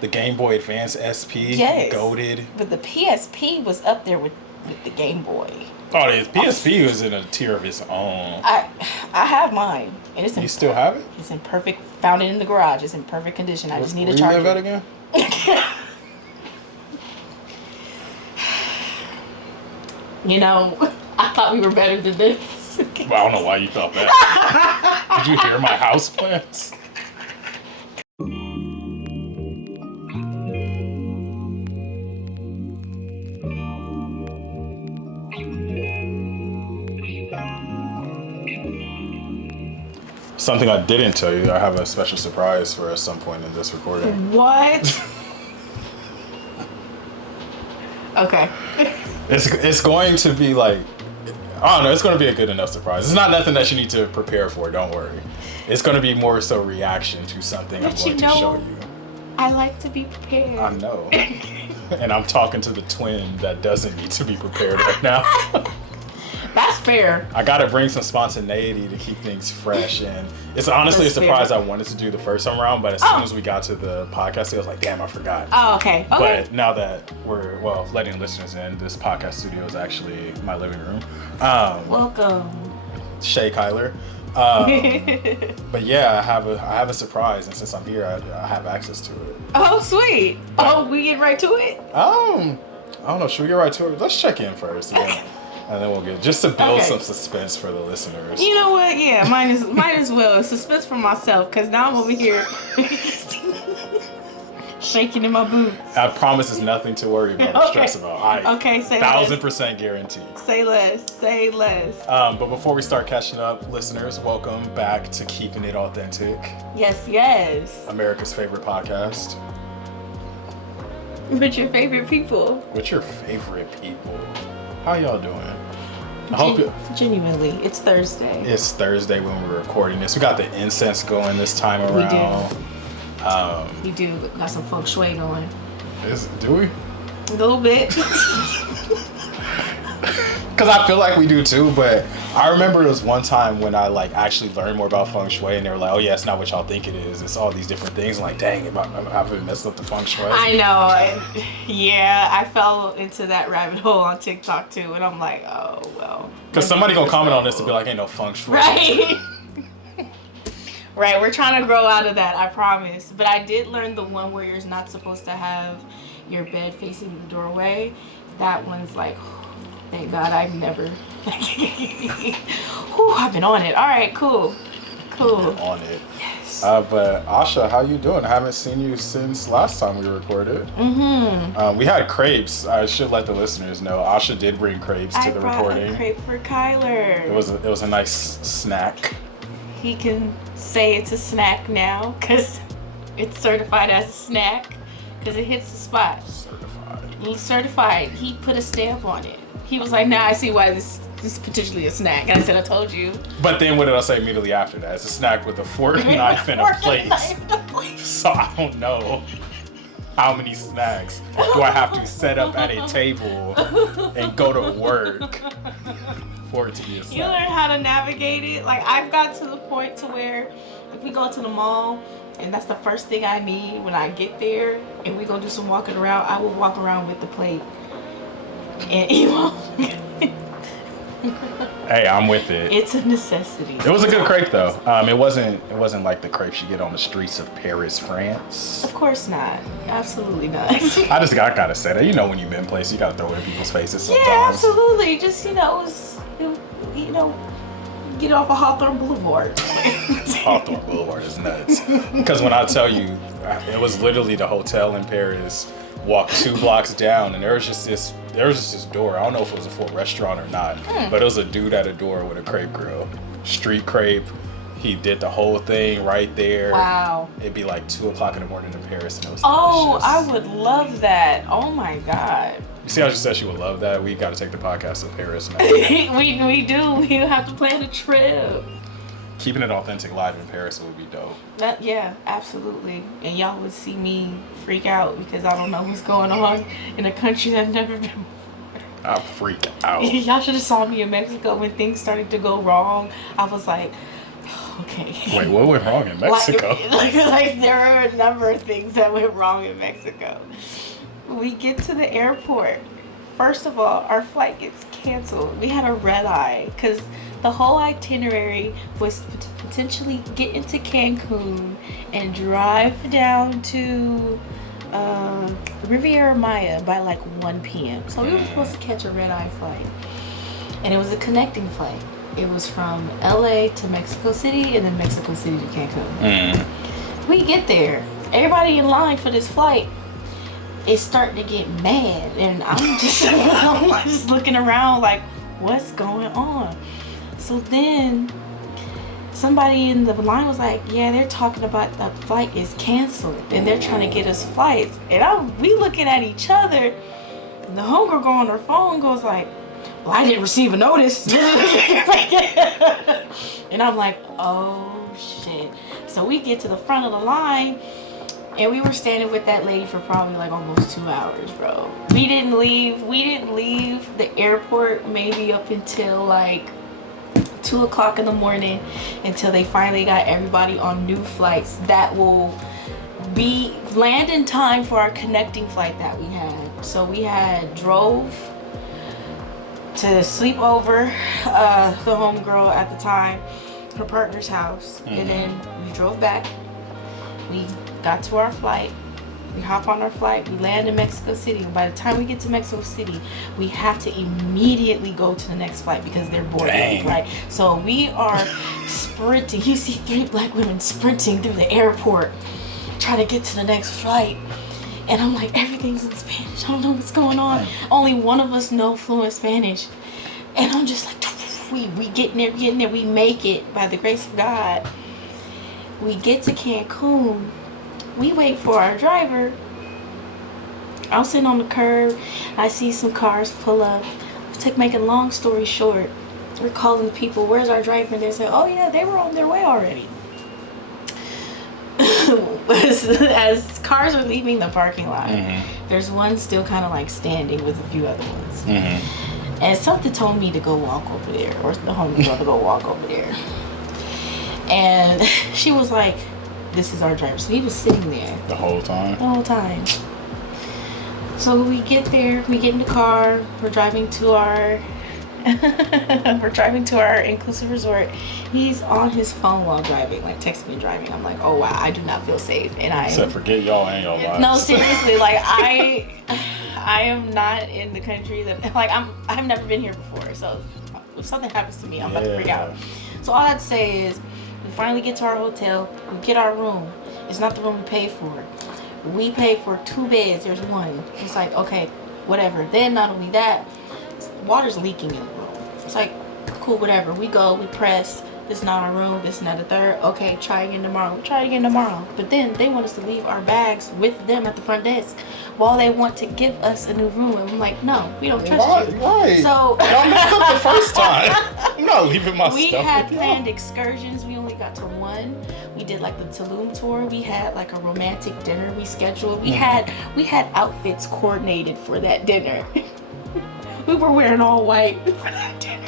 The Game Boy Advance SP. Yes. Goated. But the PSP was up there with the Game Boy. Oh, the PSP was in a tier of its own. I have mine. And it's You still have it? It's in perfect, found it in the garage. It's in perfect condition. I just need a charger. Where you live at again? You know, I thought we were better than this. Well, I don't know why you thought that. Did you hear my house plants? Something I didn't tell you, I have a special surprise for at some point in this recording. What? Okay. It's going to be like, I don't know, it's going to be a good enough surprise. It's not nothing that you need to prepare for, don't worry. It's going to be more so reaction to something I'm going to show you. I like to be prepared. I know. And I'm talking to the twin that doesn't need to be prepared right now. That's fair. I gotta bring some spontaneity to keep things fresh, and it's honestly a surprise. I wanted to do the first time around, but as soon as we got to the podcast, I was like, damn, I forgot. Oh, okay. But now that we're, letting listeners in, this podcast studio is actually my living room. Welcome. Shay Kyler. But yeah, I have a surprise, and since I'm here, I have access to it. Oh, sweet. Oh, we get right to it? I don't know. Should we get right to it? Let's check in first. Yeah. And then we'll get, just to build some suspense for the listeners. You know what? Yeah, mine as well. Suspense for myself, because now I'm over here shaking in my boots. I promise it's nothing to worry about or stress about. Okay, say 1000% guarantee. Say less. Say less. But before we start catching up, listeners, welcome back to Keeping It Authentic. Yes. America's favorite podcast. With your favorite people. With your favorite people. How y'all doing? Genuinely, it's Thursday. It's Thursday when we're recording this. We got the incense going this time around. We do. Got some feng shui going. Do we? A little bit. Because I feel like we do too, but I remember it was one time when I actually learned more about feng shui, and they were like, oh yeah, it's not what y'all think it is. It's all these different things. I'm like, dang, I've been messing up the feng shui. I know. Yeah, I fell into that rabbit hole on TikTok too, and I'm like, oh, well. Because somebody gonna comment on this and be like, ain't no feng shui. Right. Right, we're trying to grow out of that, I promise. But I did learn the one where you're not supposed to have your bed facing the doorway. That one's like, thank God I've never. Whew, I've been on it. All right, cool. On it. Yes. But Asha, how you doing? I haven't seen you since last time we recorded. Mm-hmm. We had crepes. I should let the listeners know. Asha did bring crepes to the recording. I brought a crepe for Kyler. It was a nice snack. He can say it's a snack now because it's certified as a snack because it hits the spot. Certified. He put a stamp on it. He was like, now I see why this is potentially a snack. And I said, I told you. But then what did I say immediately after that? It's a snack with a fork, knife, and a plate. So I don't know how many snacks do I have to set up at a table and go to work for it to be a snack. You learn how to navigate it. Like, I've got to the point to where if we go to the mall and that's the first thing I need when I get there and we go do some walking around, I will walk around with the plate. And you know, hey, I'm with it. It's a necessity. It was a good crepe though. It wasn't like the crepes you get on the streets of Paris, France. Of course not. Absolutely not. I gotta say that. You know, when you've been places, you gotta throw it in people's faces sometimes. Yeah, absolutely. Just get off of Hawthorne Boulevard. Hawthorne Boulevard is nuts. Because when I tell you, it was literally the hotel in Paris. Walked 2 blocks down, and there was just this door. I don't know if it was a full restaurant or not, but it was a dude at a door with a crepe grill, street crepe. He did the whole thing right there. Wow. It'd be like 2:00 in the morning in Paris, and it was delicious. delicious. I would love that. Oh my God. You see how she said she would love that? We got to take the podcast to Paris now. we do. We have to plan a trip. Keeping It Authentic live in Paris would be dope. Yeah, absolutely. And y'all would see me freak out because I don't know what's going on in a country that I've never been before. I freak out. Y'all should have saw me in Mexico when things started to go wrong. I was like, oh okay. Wait, what went wrong in Mexico? Like there are a number of things that went wrong in Mexico. We get to the airport. First of all, our flight gets canceled. We had a red eye because the whole itinerary was to potentially get into Cancun and drive down to Riviera Maya by like 1 p.m. So we were supposed to catch a red eye flight. And it was a connecting flight. It was from LA to Mexico City and then Mexico City to Cancun. We get there. Everybody in line for this flight is starting to get mad. And I'm just looking around like, what's going on? So then somebody in the line was like, yeah, they're talking about the flight is canceled and they're trying to get us flights. And we looking at each other. And the homegirl go on her phone goes like, well, I didn't receive a notice. And I'm like, oh shit. So we get to the front of the line and we were standing with that lady for probably like almost 2 hours, bro. We didn't leave the airport maybe up until like 2 o'clock in the morning until they finally got everybody on new flights that will be land in time for our connecting flight that we had. So we had drove to sleep over the homegirl at the time, her partner's house, and then we drove back. We got to our flight. We hop on our flight. We land in Mexico City. And by the time we get to Mexico City, we have to immediately go to the next flight because they're boarding, right? So we are sprinting. You see 3 black women sprinting through the airport, trying to get to the next flight. And I'm like, everything's in Spanish. I don't know what's going on. Only one of us know fluent Spanish. And I'm just like, we get in there. We make it by the grace of God. We get to Cancun. We wait for our driver. I'm sitting on the curb. I see some cars pull up. To make a long story short, we're calling the people, where's our driver? And they say, oh yeah, they were on their way already. As cars are leaving the parking lot, there's one still kind of like standing with a few other ones. And something told me to go walk over there, or the homie girl to go walk over there. And she was like, this is our driver. So he was sitting there. The whole time? The whole time. So we get there, we get in the car, we're driving to our inclusive resort. He's on his phone while driving, like texting and driving. I'm like, oh wow, I do not feel safe. And I said, forget y'all and your lives. No, seriously, like I am not in the country that like I've never been here before. So if something happens to me, I'm about to freak out. So all I'd say is we finally get to our hotel, we get our room. It's not the room we paid for. We paid for 2 beds, there's one. It's like, okay, whatever. Then not only that, water's leaking in the room. It's like, cool, whatever. We go, we press. This is not our room. This is not the third. Okay, try again tomorrow. We'll try again tomorrow. But then they want us to leave our bags with them at the front desk while they want to give us a new room. And I'm like, no, we don't trust you. Right. So y'all messed up the first time. I'm not leaving my we stuff had with planned y'all. excursions. We only got to one. We did like the Tulum tour. We had like a romantic dinner we scheduled. We had outfits coordinated for that dinner. We were wearing all white for that dinner.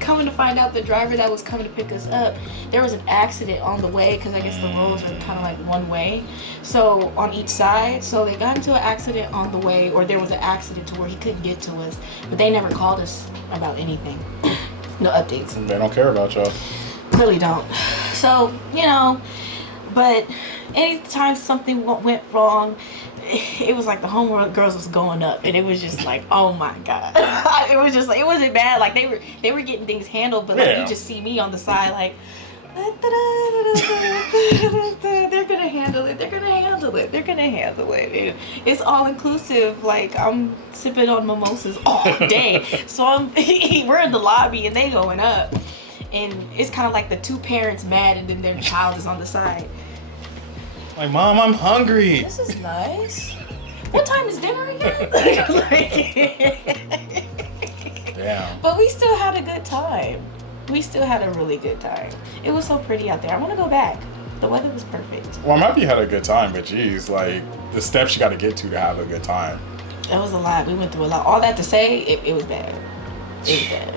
Coming to find out, the driver that was coming to pick us up, there was an accident on the way because I guess the roads are kind of like one way, so on each side. So they got into an accident on the way, or there was an accident to where he couldn't get to us, but they never called us about anything. No updates. They don't care about y'all. Clearly don't. So, you know, but anytime something went wrong, it was like the homework girls was going up, and it was just like, oh my god. It was just like, it wasn't bad. Like they were getting things handled, but like you just see me on the side like, they're gonna handle it. They're gonna handle it. They're gonna handle it. And it's all inclusive. Like I'm sipping on mimosas all day, so we're in the lobby and they going up, and it's kind of like the 2 parents mad, and then their child is on the side. Like, Mom, I'm hungry. This is nice. What time is dinner again? Damn. But we still had a good time. We still had a really good time. It was so pretty out there. I want to go back. The weather was perfect. Well, maybe you had a good time, but geez, like the steps you got to get to have a good time. It was a lot. We went through a lot. All that to say, it was bad. It was bad.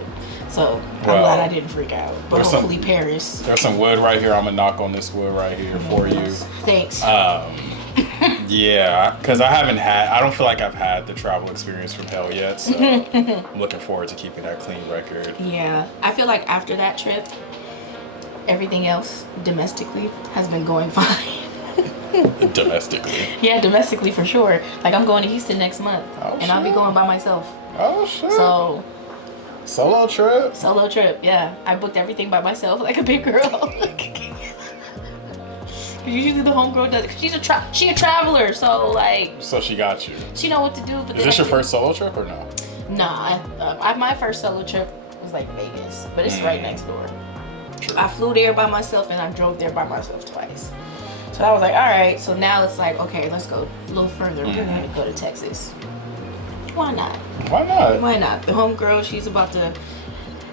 So I'm glad I didn't freak out. But hopefully Paris. There's some wood right here. I'm gonna knock on this wood right here for you. Thanks. Yeah, because I don't feel like I've had the travel experience from hell yet, so I'm looking forward to keeping that clean record. Yeah, I feel like after that trip, everything else domestically has been going fine. Domestically? Yeah, domestically for sure. Like I'm going to Houston next month, and I'll be going by myself. Oh shit. So. Solo trip? Solo trip, yeah. I booked everything by myself like a big girl. Usually the homegirl does it. Cause she a traveler, so like. So she got you. She know what to do. But is this your first solo trip or no? Nah, my first solo trip was like Vegas, but it's right next door. True. I flew there by myself and I drove there by myself twice. So I was like, all right. So now it's like, okay, let's go a little further. We're gonna go to Texas. Why not? Why not? Why not? The homegirl, she's about to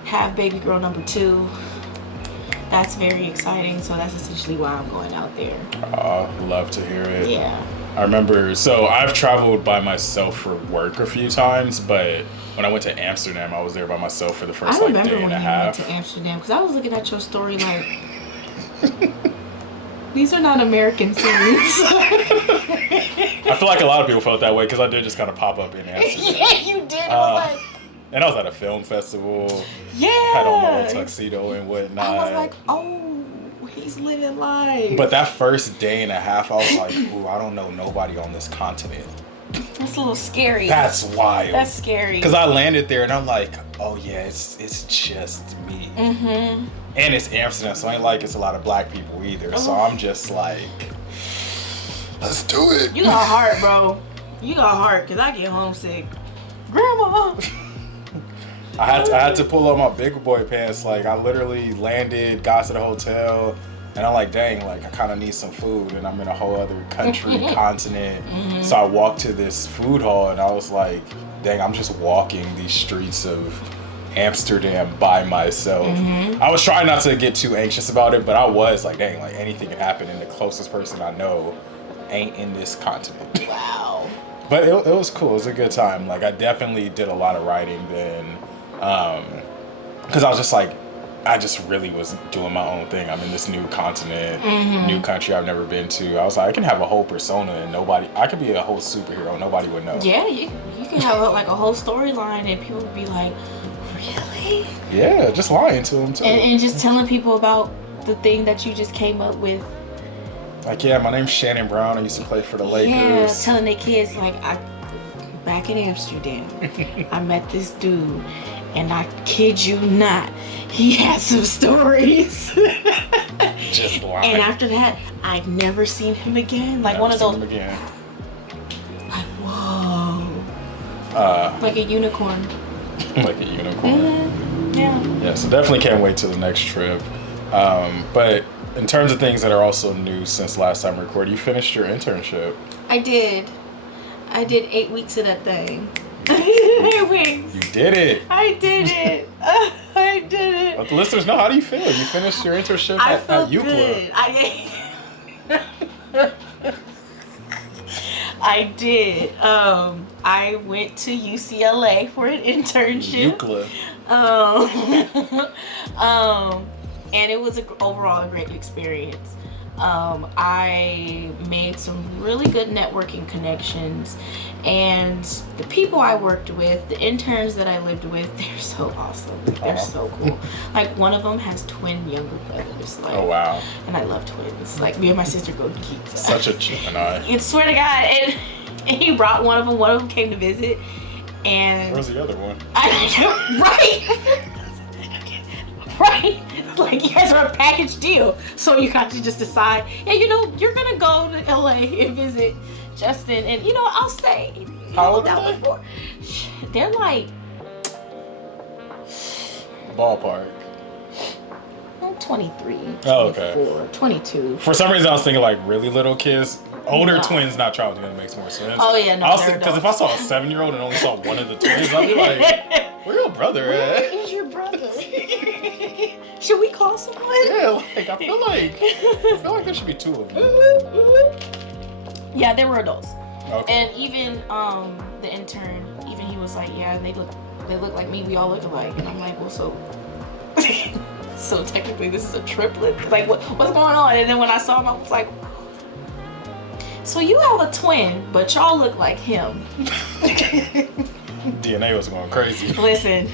have baby girl number 2. That's very exciting. So that's essentially why I'm going out there. Love to hear it. Yeah. I remember, so I've traveled by myself for work a few times, but when I went to Amsterdam, I was there by myself for the first day and a half. I remember when you went to Amsterdam, because I was looking at your story like, these are not American scenes. I feel like a lot of people felt that way because I did just kind of pop up in Amsterdam. Yeah, you did. It was like... And I was at a film festival. Yeah. Had on my own tuxedo and whatnot. I was like, oh, he's living life. But that first day and a half, I was like, ooh, I don't know nobody on this continent. That's a little scary. That's wild. That's scary. Because I landed there and I'm like, oh yeah, it's just me. Mm-hmm. And it's Amsterdam, so I ain't like it's a lot of black people either. So I'm just like, let's do it. You got heart, bro. You got heart, because I get homesick. Grandma. I had to pull up my big boy pants. Like, I literally landed, got to the hotel, and I'm like, dang, like, I kind of need some food, and I'm in a whole other country, continent. So I walked to this food hall, and I was like, dang, I'm just walking these streets of Amsterdam by myself. I was trying not to get too anxious about it, but I was like, dang, like, anything can happen, and the closest person I know ain't in this continent. Wow. But it was cool. It was a good time. Like, I definitely did a lot of writing then. Because I was just like, I just really was doing my own thing. I'm in this new continent, new country I've never been to. I was like, I can have a whole persona and I could be a whole superhero. Nobody would know. Yeah, you can have like a whole storyline and people would be like, really? Yeah, just lying to them too. And just telling people about the thing that you just came up with. Like, yeah, my name's Shannon Brown. I used to play for the Lakers. Yeah, telling their kids, like, back in Amsterdam, I met this dude. And I kid you not, he had some stories. Just lying. And after that, I've never seen him again. Like never one of those. Him again. Like, whoa. Like a unicorn. Like a unicorn. Yeah. Yeah, so definitely can't wait till the next trip. But in terms of things that are also new since last time we recorded, you finished your internship. I did 8 weeks of that thing. You did it. I did it. I did it. Let the listeners know, how do you feel? You finished your internship at UCLA. I did. I went to UCLA for an internship. UCLA. And it was overall a great experience. I made some really good networking connections, and the people I worked with, the interns that I lived with, they're so awesome. They're so cool. Like, one of them has twin younger brothers. Like, oh wow. And I love twins. Like, me and my sister go to pizza. Such a Gemini. I swear to God. And he brought one of them. One of them came to visit, and where's the other one? Right. Right? Like, you guys are a package deal. So you got to just decide, yeah, you know, you're going to go to LA and visit Justin. And, you know, I'll stay. How old are they? They're like... Ballpark. 23. Oh, okay. 24, 22. For some reason, I was thinking, like, really little kids. Older twins not traveling together makes more sense. Oh, yeah, no. Because if I saw a 7-year-old and only saw one of the twins, I'd be like, where your brother at? Where is your brother? Should we call someone? Yeah, like, I feel like there should be 2 of them. Yeah, they were adults. Okay. And even the intern, even he was like, yeah, they look they look like me. We all look alike. And I'm like, well, so so technically this is a triplet. Like, what's going on? And then when I saw him, I was like, so you have a twin, but y'all look like him. DNA was going crazy. Listen,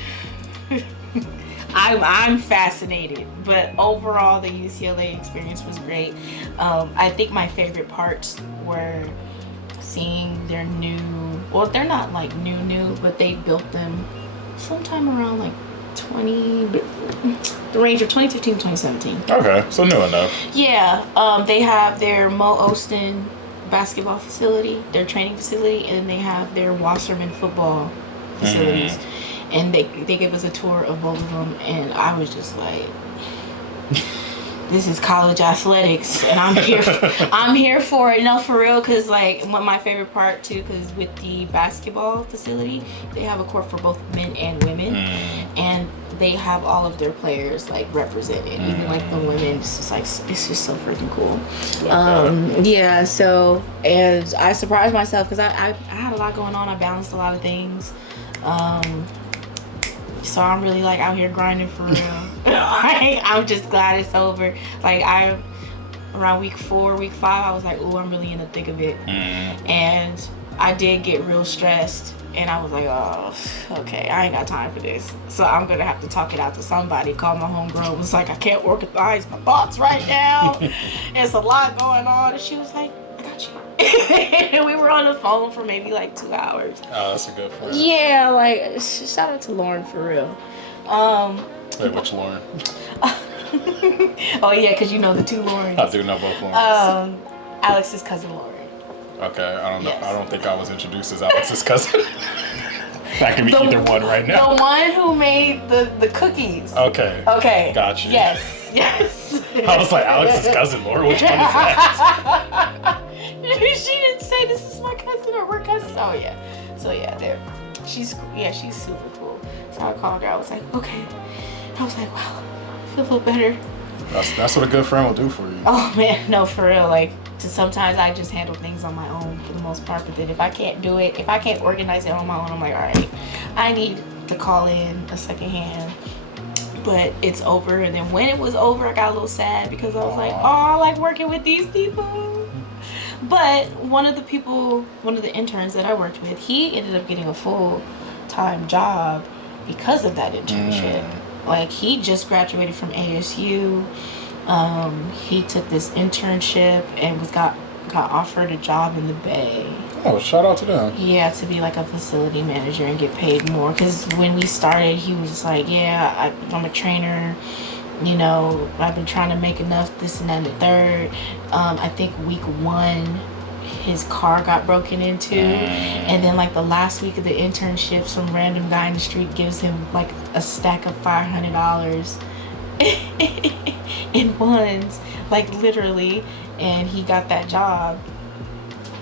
I'm fascinated, but overall the UCLA experience was great. I think my favorite parts were seeing their new, well, they're not like new, but they built them sometime around like the range of 2015 to 2017. Okay, so new enough. Yeah, they have their Mo Osteen basketball facility, their training facility, and they have their Wasserman football facilities. And they gave us a tour of both of them, and I was just like, this is college athletics, and I'm here for it. No, for real, because like my favorite part too, because with the basketball facility, they have a court for both men and women, and they have all of their players like represented, even like the women. It's just like, it's just so freaking cool. Yeah. So, and I surprised myself because I had a lot going on. I balanced a lot of things. So I'm really like out here grinding for real. I'm just glad it's over. Like around week 4, week 5, I was like, ooh, I'm really in the thick of it. And I did get real stressed, and I was like, oh, okay, I ain't got time for this. So I'm gonna have to talk it out to somebody. Call my homegirl. Was like, I can't organize my thoughts right now. It's a lot going on. And she was like, I got you. And we were on the phone for maybe like 2 hours. Oh, that's a good friend. Yeah, like shout out to Lauren for real. Wait, which Lauren? Oh yeah, because you know the two Laurens. I do know both Laurens. Alex's cousin Lauren. Okay, I don't know. Yes. I don't think I was introduced as Alex's cousin. That can be either one right now. The one who made the cookies. Okay. Okay. Gotcha. Yes. I was like, Alex's cousin, Lauren. Which one is that? She didn't say this is my cousin or we're cousins. Oh yeah. So yeah, she's super cool. So I called her. I was like, okay. I was like, wow, I feel a little better. That's what a good friend will do for you. Oh man, no, for real. Like, sometimes I just handle things on my own for the most part. But then if I can't do it, if I can't organize it on my own, I'm like, all right, I need to call in a second hand. But it's over. And then when it was over, I got a little sad because I was like, oh, I like working with these people. But one of the interns that I worked with, he ended up getting a full-time job because of that internship. Like, he just graduated from ASU. He took this internship and got offered a job in the Bay. Oh, shout out to them. Yeah, to be like a facility manager and get paid more. Because when we started, he was just like, yeah, I'm a trainer. You know, I've been trying to make enough, this and that and the third. I think week 1, his car got broken into. And then like the last week of the internship, some random guy in the street gives him like a stack of $500 in ones, like literally. And he got that job.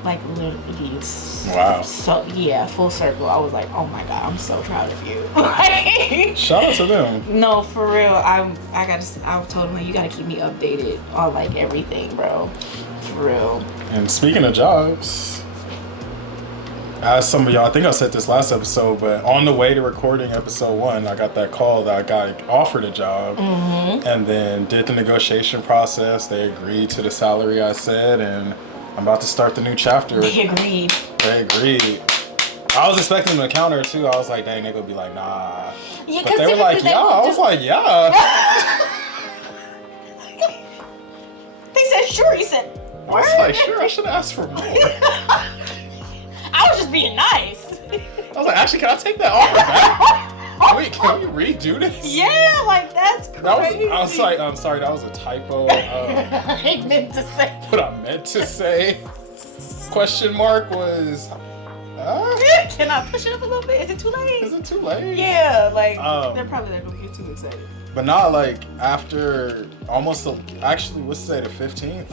Like literally, wow. So yeah, full circle. I was like, oh my god, I'm so proud of you. Like, shout out to them. No, for real. I told him like, you gotta keep me updated on like everything, bro. For real. And speaking of jobs, as some of y'all, I think I said this last episode, but on the way to recording episode 1, I got that call that I got offered a job, and then did the negotiation process. They agreed to the salary I said, and I'm about to start the new chapter. They agreed. I was expecting them to counter too. I was like, dang, they're gonna be like, nah. Yeah, but they were like, yeah. I was like, yeah. They said, sure. He said, I was like, sure, I should have asked for more. I was just being nice. I was like, actually, can I take that offer back? Wait, can we redo this? Yeah, like that's crazy. I was like, I'm sorry, that was a typo. I meant to say. What I meant to say, question mark, was, can I push it up a little bit? Is it too late? Is it too late? Yeah, like, they're probably not going to get too excited. But not like after almost, actually, let's say the 15th.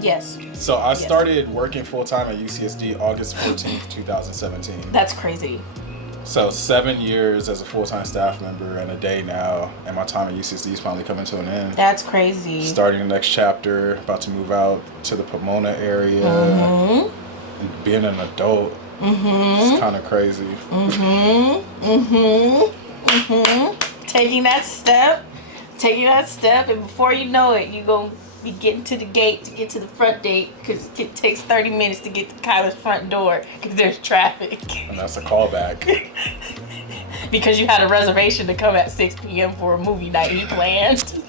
Yes. So I started working full-time at UCSD August 14th, 2017. That's crazy. So 7 years as a full-time staff member and a day now, and my time at UCSD is finally coming to an end. That's crazy. Starting the next chapter, about to move out to the Pomona area, and being an adult. Mm-hmm. It's kind of crazy. Mm-hmm. Mm-hmm. Mm-hmm. Taking that step, and before you know it, you're going to be getting to the gate to get to the front gate, because it takes 30 minutes to get to Kyla's front door because there's traffic. And that's a callback. Because you had a reservation to come at 6 p.m. for a movie night he planned.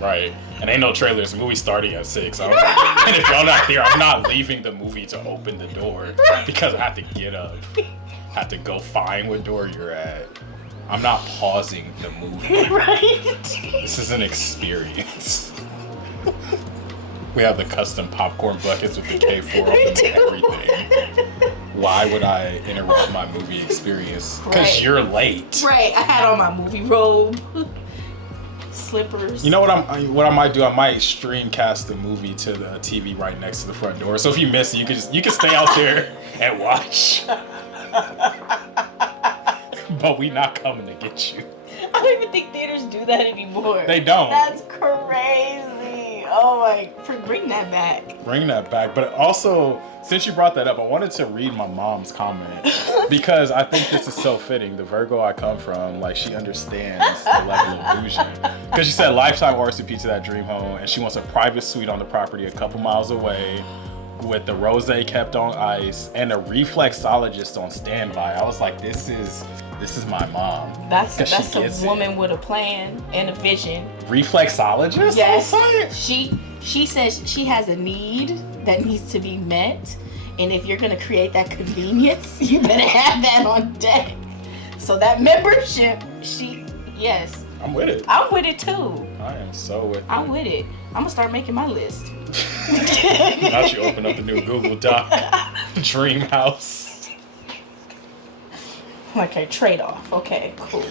Right. And ain't no trailers. The movie starting at 6. And if y'all not there, I'm not leaving the movie to open the door because I have to get up. I have to go find what door you're at. I'm not pausing the movie. Right? This is an experience. We have the custom popcorn buckets with the K4 on them and everything. Why would I interrupt my movie experience? Because you're late. Right. I had on my movie robe. Slippers. You know what I might do? I might streamcast the movie to the TV right next to the front door. So if you miss it, you can stay out there and watch. But we not coming to get you. I don't even think theaters do that anymore. They don't. That's crazy. Oh my, bring that back. Bring that back. But also, since you brought that up, I wanted to read my mom's comment because I think this is so fitting. The Virgo I come from, like, she understands the level of illusion. Because she said lifetime RSVP to that dream home, and she wants a private suite on the property a couple miles away with the rosé kept on ice and a reflexologist on standby. I was like, this is my mom. That's a woman with a plan and a vision. Reflexologist? Yes. She says she has a need that needs to be met, and if you're gonna create that convenience, you better have that on deck. So that membership, yes. I'm with it. I'm with it too. I am so with it. I'm with it. I'm gonna start making my list. Now you open up the new Google Doc. Dream house. Okay, trade off. Okay, cool.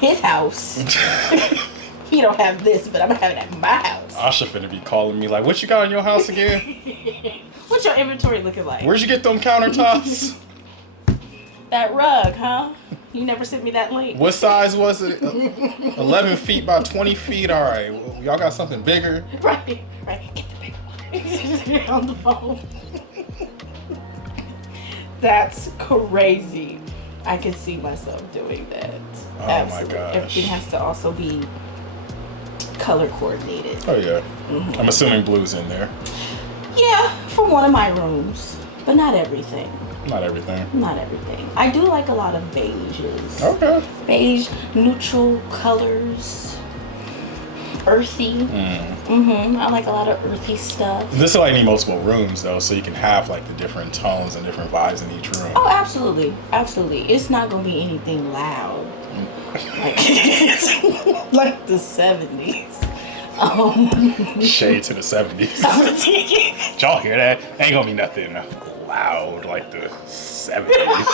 His house. He don't have this, but I'm gonna have it at my house. Asha finna be calling me like, what you got in your house again? What's your inventory looking like? Where'd you get them countertops? That rug, huh? You never sent me that link. What size was it? 11 feet by 20 feet? All right. Well, y'all got something bigger? Right. Get the bigger one. On the phone. That's crazy. I can see myself doing that. Oh Absolutely. my gosh. Everything has to also be color coordinated. Oh yeah. Mm-hmm. I'm assuming blue's in there. Yeah, for one of my rooms, but not everything. Not everything. Not everything. I do like a lot of beiges. Okay. Beige, neutral colors, earthy. I like a lot of earthy stuff. This is why you need multiple rooms though, so you can have like the different tones and different vibes in each room. Oh, absolutely, absolutely. It's not gonna be anything loud, like the 70s. Shade to the 70s. Did y'all hear that? Ain't gonna be nothing loud like the 70s.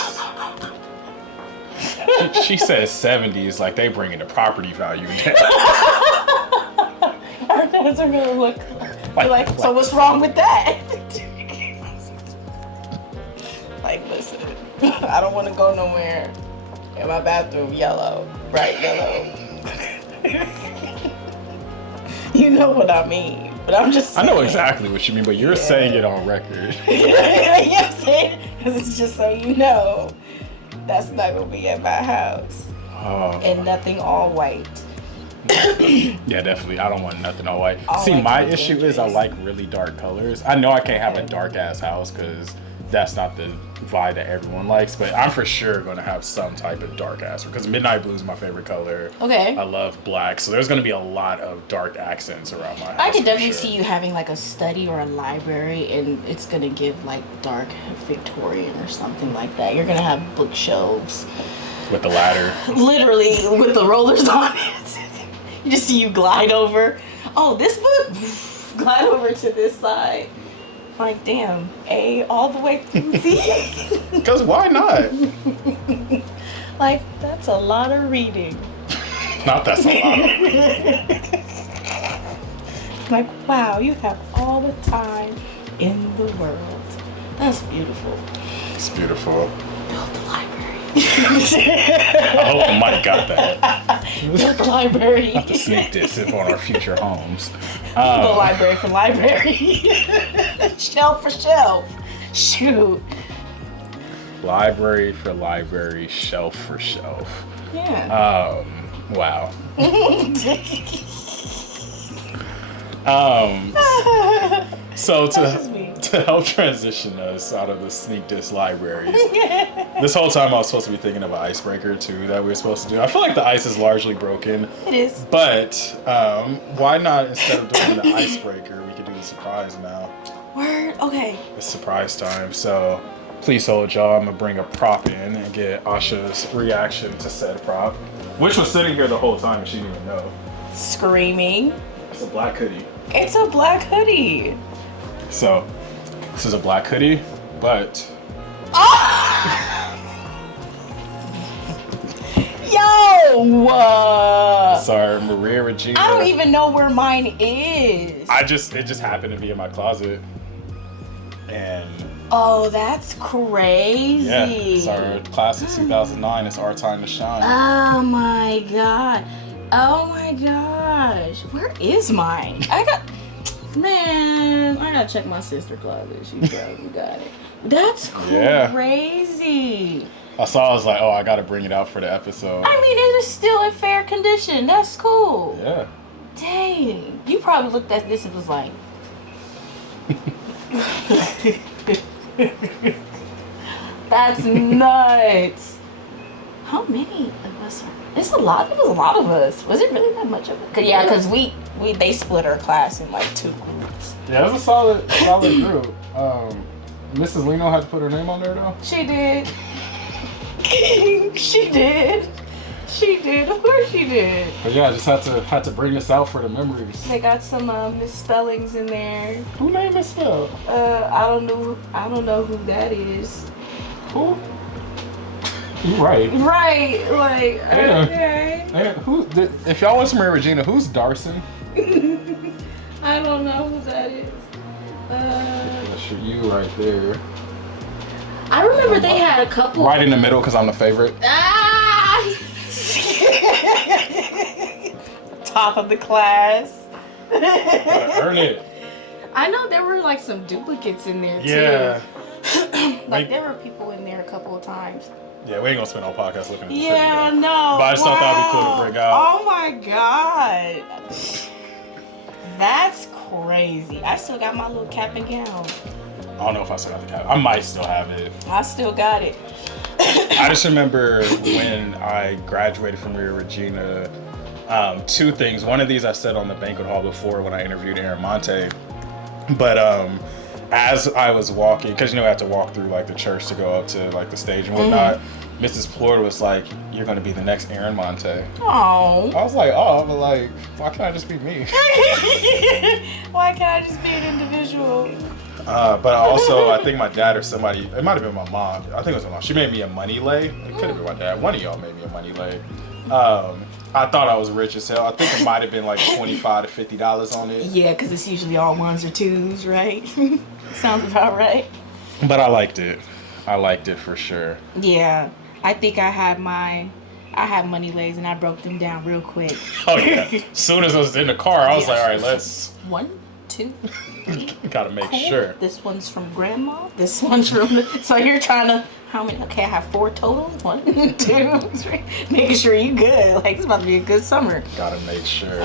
She says 70s like they bringing the property value down. Our dads are gonna look like, so what's wrong with that? Like, listen, I don't want to go nowhere. In my bathroom, yellow, bright yellow. You know what I mean, but I'm just saying. I know exactly what you mean, but you're saying it on record. Yeah, I'm saying it because it's just so you know that's not gonna be at my house. Oh. And nothing all white. Yeah, definitely. I don't want nothing all white. All See, white my is issue is dangerous. I like really dark colors. I know I can't have a dark ass house because that's not the vibe that everyone likes, but I'm for sure going to have some type of dark ass because midnight blue is my favorite color. Okay. I love black, so there's going to be a lot of dark accents around my house. I could definitely sure. see you having like a study or a library, and it's gonna give like dark Victorian or something like that. You're gonna have bookshelves, with the ladder. literally with the rollers on it. You just see you glide over. Oh, this book, glide over to this side. Like, damn, A all the way through Z. Because why not? Like, that's a lot of reading. Not that's a lot of reading. Like, wow, you have all the time in the world. That's beautiful. It's beautiful. Build the library. I hope Mike got that. At the library. Have to sneak this in on our future homes. The library for library. Shelf for shelf. Shoot. Library for library, shelf for shelf. Yeah. Wow. So to help transition us out of the sneak diss libraries, this whole time I was supposed to be thinking of an icebreaker too that we were supposed to do. I feel like the ice is largely broken. It is. But why not, instead of doing the icebreaker, we could do the surprise now. Word. Okay. It's surprise time. So please hold y'all. I'm gonna bring a prop in and get Asha's reaction to said prop, which was sitting here the whole time and she didn't even know. Screaming. It's a black hoodie. It's a black hoodie. So this is a black hoodie, but Yo! sorry, Maria Regina. I don't even know where mine is. it just happened to be in my closet, and Oh, that's crazy. yeah, it's our class of 2009. It's our time to shine. Oh my god. Oh my gosh. Where is mine? I gotta check my sister's closet. She probably got it. That's Yeah. crazy. I saw. I was like, oh, I gotta bring it out for the episode. I mean, it is still in fair condition. That's cool. Yeah. Dang. You probably looked at this and was like, that's nuts. How many of us are? It's a lot. It was a lot of us. Was it really that much of it? Yeah, because they split our class in like 2 groups. Yeah, it was a solid group. Mrs. Leno had to put her name on there though. She did. She did. She did. Of course she did. But yeah, I just had to bring this out for the memories. They got some misspellings in there. Who named misspelled? I don't know who that is. Who? You right. Right. Like Yeah. okay. If y'all want some Maria Regina, who's Darson? I don't know who that is. That's you right there. I remember they had a couple. Right in the middle, because I'm the favorite. Ah! Top of the class. Gotta earn it. I know there were like some duplicates in there Yeah. too. Like there were people in there a couple of times. Yeah, we ain't gonna spend all podcast looking at this Yeah, video. no. But I just thought that would be cool to bring out. Oh my god. That's crazy. I still got my little cap and gown. I don't know if I still have the cap. I might still have it. I still got it. I just remember when I graduated from Maria Regina, 2 things. One of these I said on the banquet hall before when I interviewed Aaron Monte. But as I was walking, because I had to walk through like the church to go up to like the stage and whatnot, Mrs. Plord was like, "You're gonna be the next Aaron Monte." Oh. I was like, "Oh," but like, why can't I just be me? Why can't I just be an individual? But also, I think my dad or somebody, it might have been my mom. I think it was my mom. She made me a money lay. It could have been my dad. One of y'all made me a money lay. I thought I was rich as hell. I think it might have been like $25 to $50 on it. Yeah, because it's usually all 1s or 2s, right? Sounds about right. But I liked it. I liked it for sure. Yeah, I think I had money lays and I broke them down real quick. Oh yeah. As soon as I was in the car, I was like, all right, let's. 1, 2, 3. Gotta make Cool. sure. This one's from grandma. This one's from. So you're trying to. How many? Okay, I have 4 total. 1, 2, 3. Making sure you good. Like it's about to be a good summer. Gotta make sure.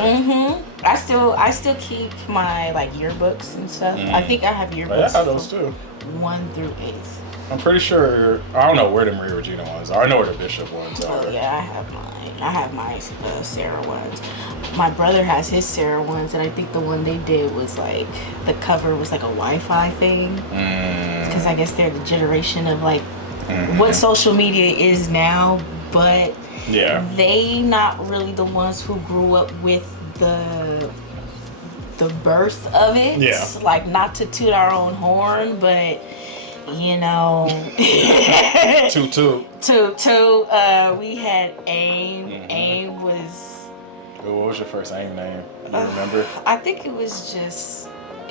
I still keep my like yearbooks and stuff. I think I have yearbooks. Oh, yeah, I have those too. 1 through 8th. I'm pretty sure. I don't know where the Maria Regina ones are. I know where the Bishop ones are. Oh yeah, I have mine. I have my Sarah ones. My brother has his Sarah ones, and I think the one they did was like the cover was like a Wi-Fi thing. Because I guess they're the generation of like what social media is now, but Yeah. they not really the ones who grew up with the birth of it. Yeah. Like not to toot our own horn, but you know. Toot. We had AIM. AIM was. What was your first AIM name? Do you remember? I think it was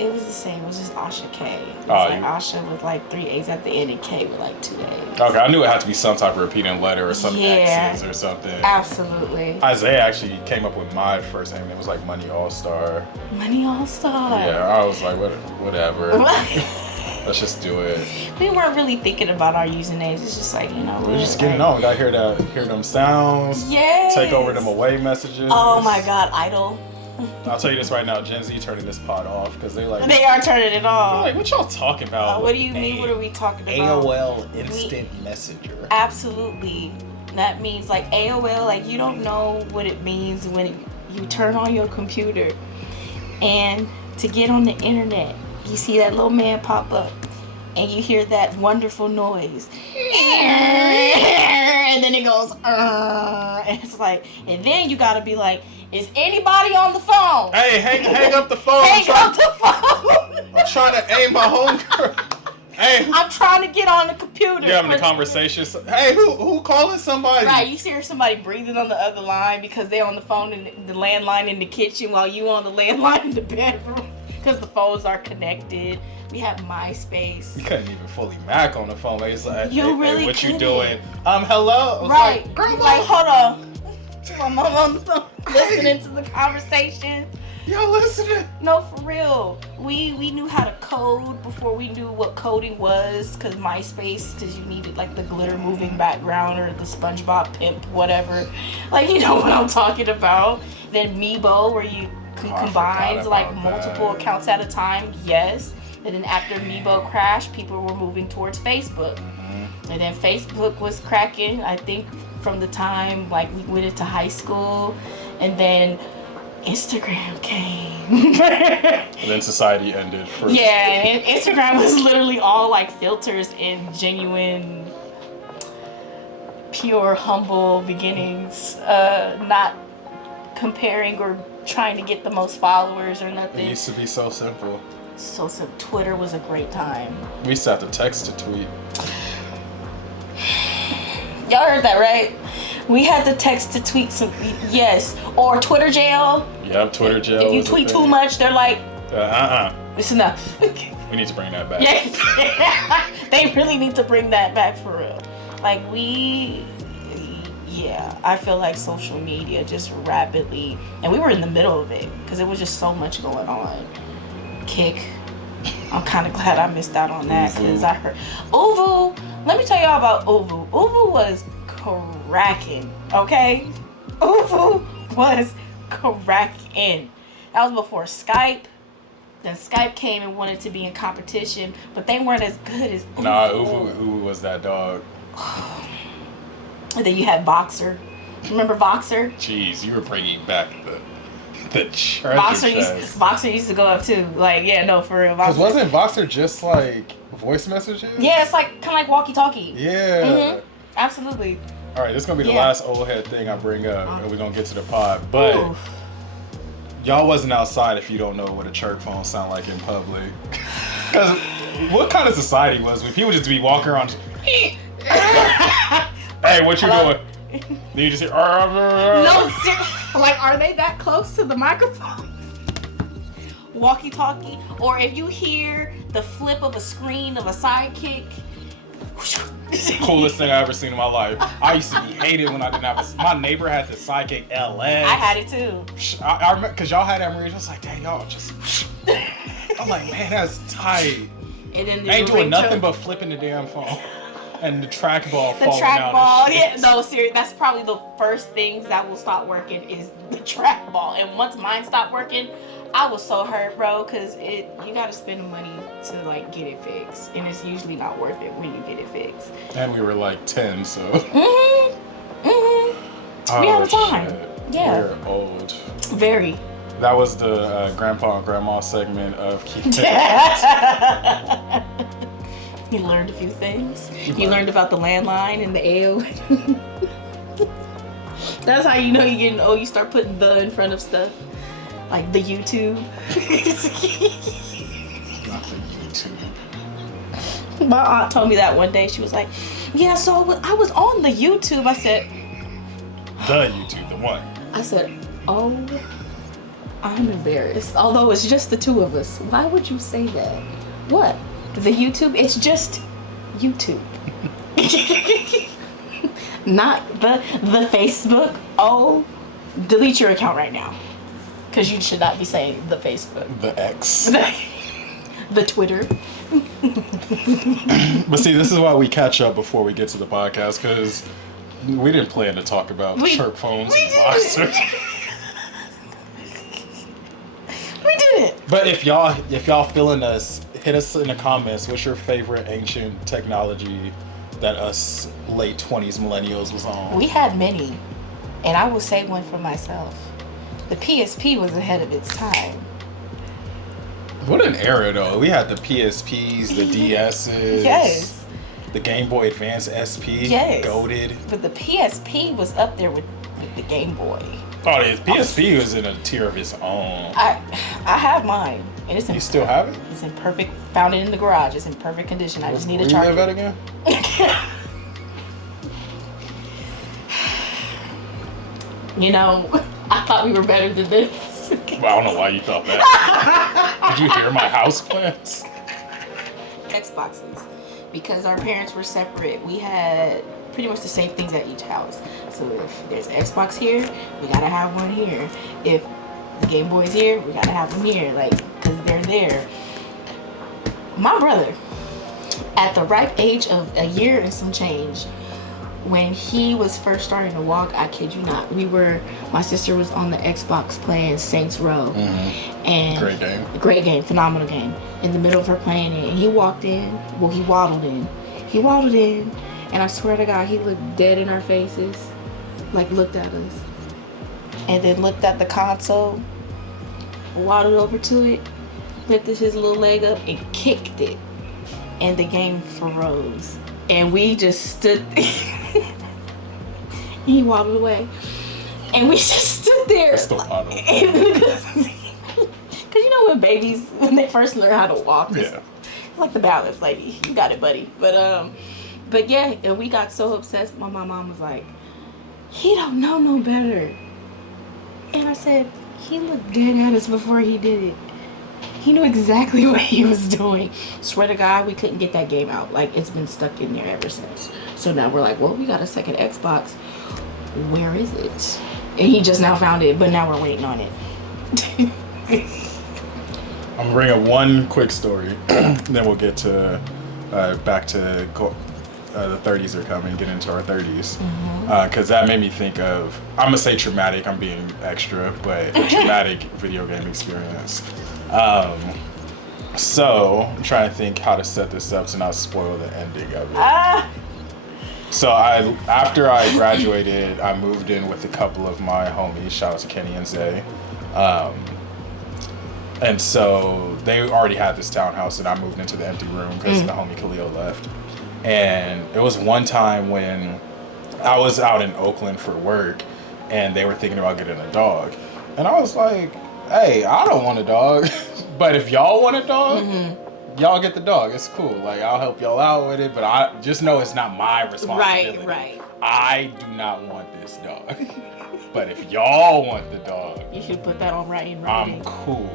It was the same. It was just Asha K. It was Oh, like you- Asha with like 3 A's at the end and K with like 2 A's. Okay, I knew it had to be some type of repeating letter or some Yeah. X's or something. Absolutely. Isaiah actually came up with my first name. It was like Money All Star. Money All Star. Yeah, I was like, whatever. Let's just do it. We weren't really thinking about our usernames. It's just like, you know. We're just getting on. We gotta hear them sounds. Yes. Take over them away messages. Oh my God, Idol. I'll tell you this right now, Gen Z turning this pod off because they like. They are turning it They're off. like, what y'all talking about? What do you mean? What are we talking about? AOL Instant Messenger. Absolutely. That means like AOL, like you don't know what it means when you turn on your computer and to get on the internet, you see that little man pop up and you hear that wonderful noise. And then it goes, and it's like, and then you gotta be like, is anybody on the phone? Hey, hang up the phone. Hang up the phone. I'm trying to aim my homegirl. Hey, I'm trying to get on the computer. you're having a conversation. Hey, who calling somebody? Right, you hear somebody breathing on the other line because they're on the phone in the landline in the kitchen while you on the landline in the bedroom because the phones are connected. We have MySpace. You couldn't even fully Mac on the phone. Like, it's like, You hey, really what you couldn't. doing? Hello. I was Right, like, girl, like hold on. My mom on the phone listening to the conversation. y'all listening? No, for real. We knew how to code before we knew what coding was, because MySpace, because you needed like the glitter moving background or the SpongeBob pimp, whatever. Like, you know what I'm talking about. Then Meebo, where you combine like multiple accounts at a time. Yes. And then after Meebo crashed, people were moving towards Facebook. And then Facebook was cracking, I think, from the time like we went into high school. And then Instagram came. And then society ended. Yeah, and Instagram was literally all like filters and genuine, pure, humble beginnings. Not comparing or trying to get the most followers or It nothing. used to be so simple. So Twitter was a great time. We used to have to text to tweet. Y'all heard that, right? We had to text to tweet some, yes. Or Twitter jail. Yep, Twitter jail. If you was a tweet thing. too much, they're like, Uh-uh. it's enough. We need to bring that back. Yeah. They really need to bring that back for real. Like I feel like social media just rapidly, and we were in the middle of it because it was just so much going on. Kick. I'm kind of glad I missed out on that because I heard Uvu. Let me tell y'all about Uvu. Uvu was cracking, okay? Uvu was cracking. That was before Skype. Then Skype came and wanted to be in competition, but they weren't as good as Uvu. Nah, Uvu was that dog. And then you had Voxer. Remember Voxer? Jeez, you were bringing back the treasure chest. Voxer used to go up too. Like, yeah, no, for real. Because Voxer. wasn't Voxer just like voice messages? Yeah, it's like kind of like walkie-talkie. Yeah. Mm-hmm. Absolutely. All right, this is going to be the last old head thing I bring up, and we're going to get to the pod. But Oof. y'all wasn't outside if you don't know what a church phone sound like in public. Because what kind of society was we? People just be walking around. Hey, what you doing? Then you just hear. No, like, are they that close to the microphone? Walkie-talkie, or if you hear the flip of a screen of a sidekick. Coolest thing I ever seen in my life. I used to be hated when I didn't have a. My neighbor had the sidekick LS. I had it too. I remember because y'all had that Marie. I was like, dang, y'all just. I'm like, man, that's tight. And then I ain't doing nothing but flipping the damn phone. And the trackball falling the trackball, down. yeah, no, seriously, that's probably the first things that will stop working is the trackball. And once mine stopped working, I was so hurt, bro, because you gotta spend the money to like get it fixed, and it's usually not worth it when you get it fixed. And we were like 10, so. We had a time. Shit. Yeah. We're old. Very. That was the grandpa and grandma segment of Keepin. You learned a few things. You learned about the landline and the AOL. That's how you know you're getting old. You start putting the in front of stuff. Like the YouTube. Not the YouTube. My aunt told me that one day. She was like, yeah, so I was on the YouTube. I said, The YouTube, the one. oh I'm embarrassed. Although it's just the two of us. Why would you say that? What? The YouTube? It's just YouTube. Not the Facebook. Oh, delete your account right now. Because you should not be saying the Facebook. The X. The Twitter. But see, this is why we catch up before we get to the podcast, because we didn't plan to talk about chirp phones and boxers. We didn't. But if y'all feeling us, hit us in the comments. What's your favorite ancient technology that us late 20s millennials was on? We had many, and I will say one for myself. The PSP was ahead of its time. What an era, though. We had the PSPs, the DS's. Yes. The Game Boy Advance SP. Yes. Goated. But the PSP was up there with the Game Boy. Oh, the PSP was in a tier of its own. I have mine. And it's in, You still have it? It's in perfect, found it in the garage. It's in perfect condition. I just need a charger. Where you live at again? You know, I thought we were better than this. Well, I don't know why you thought that. Did you hear my house plans? Xboxes. Because our parents were separate, we had pretty much the same things at each house. So if there's an Xbox here, we gotta have one here. If the Game Boy's here, we gotta have them here, like, because they're there. My brother, at the ripe age of a year and some change, when he was first starting to walk, I kid you not, my sister was on the Xbox playing Saints Row. Mm-hmm. And great game, phenomenal game. In the middle of her playing it, and he walked in, he waddled in, and I swear to God, he looked dead in our faces, like looked at us, and then looked at the console, waddled over to it, lifted his little leg up and kicked it, and the game froze. And we just stood. He waddled away, and we just stood there. Because you know when babies, when they first learn how to walk, it's like the balance lady. You got it, buddy. But yeah, and we got so obsessed. My mom was like, "He don't know no better." And I said, "He looked dead at us before he did it. He knew exactly what he was doing." Swear to God, we couldn't get that game out. Like, it's been stuck in there ever since. So now we're like, well, we got a second Xbox. Where is it? And he just now found it, but now we're waiting on it. I'm gonna bring up one quick story, then we'll get to back to the 30s are coming, get into our 30s, because that made me think of, I'm gonna say traumatic, I'm being extra, but a traumatic video game experience. So I'm trying to think how to set this up to not spoil the ending of it. So after I graduated, I moved in with a couple of my homies. Shout out to Kenny and Zay. And so they already had this townhouse, and I moved into the empty room because the homie Khalil left. And it was one time when I was out in Oakland for work, and they were thinking about getting a dog. And I was like, hey, I don't want a dog, but if y'all want a dog, y'all get the dog. It's cool. Like, I'll help y'all out with it, but I just know it's not my responsibility. Right. I do not want this dog. But if y'all want the dog, you should put that on writing. I'm cool.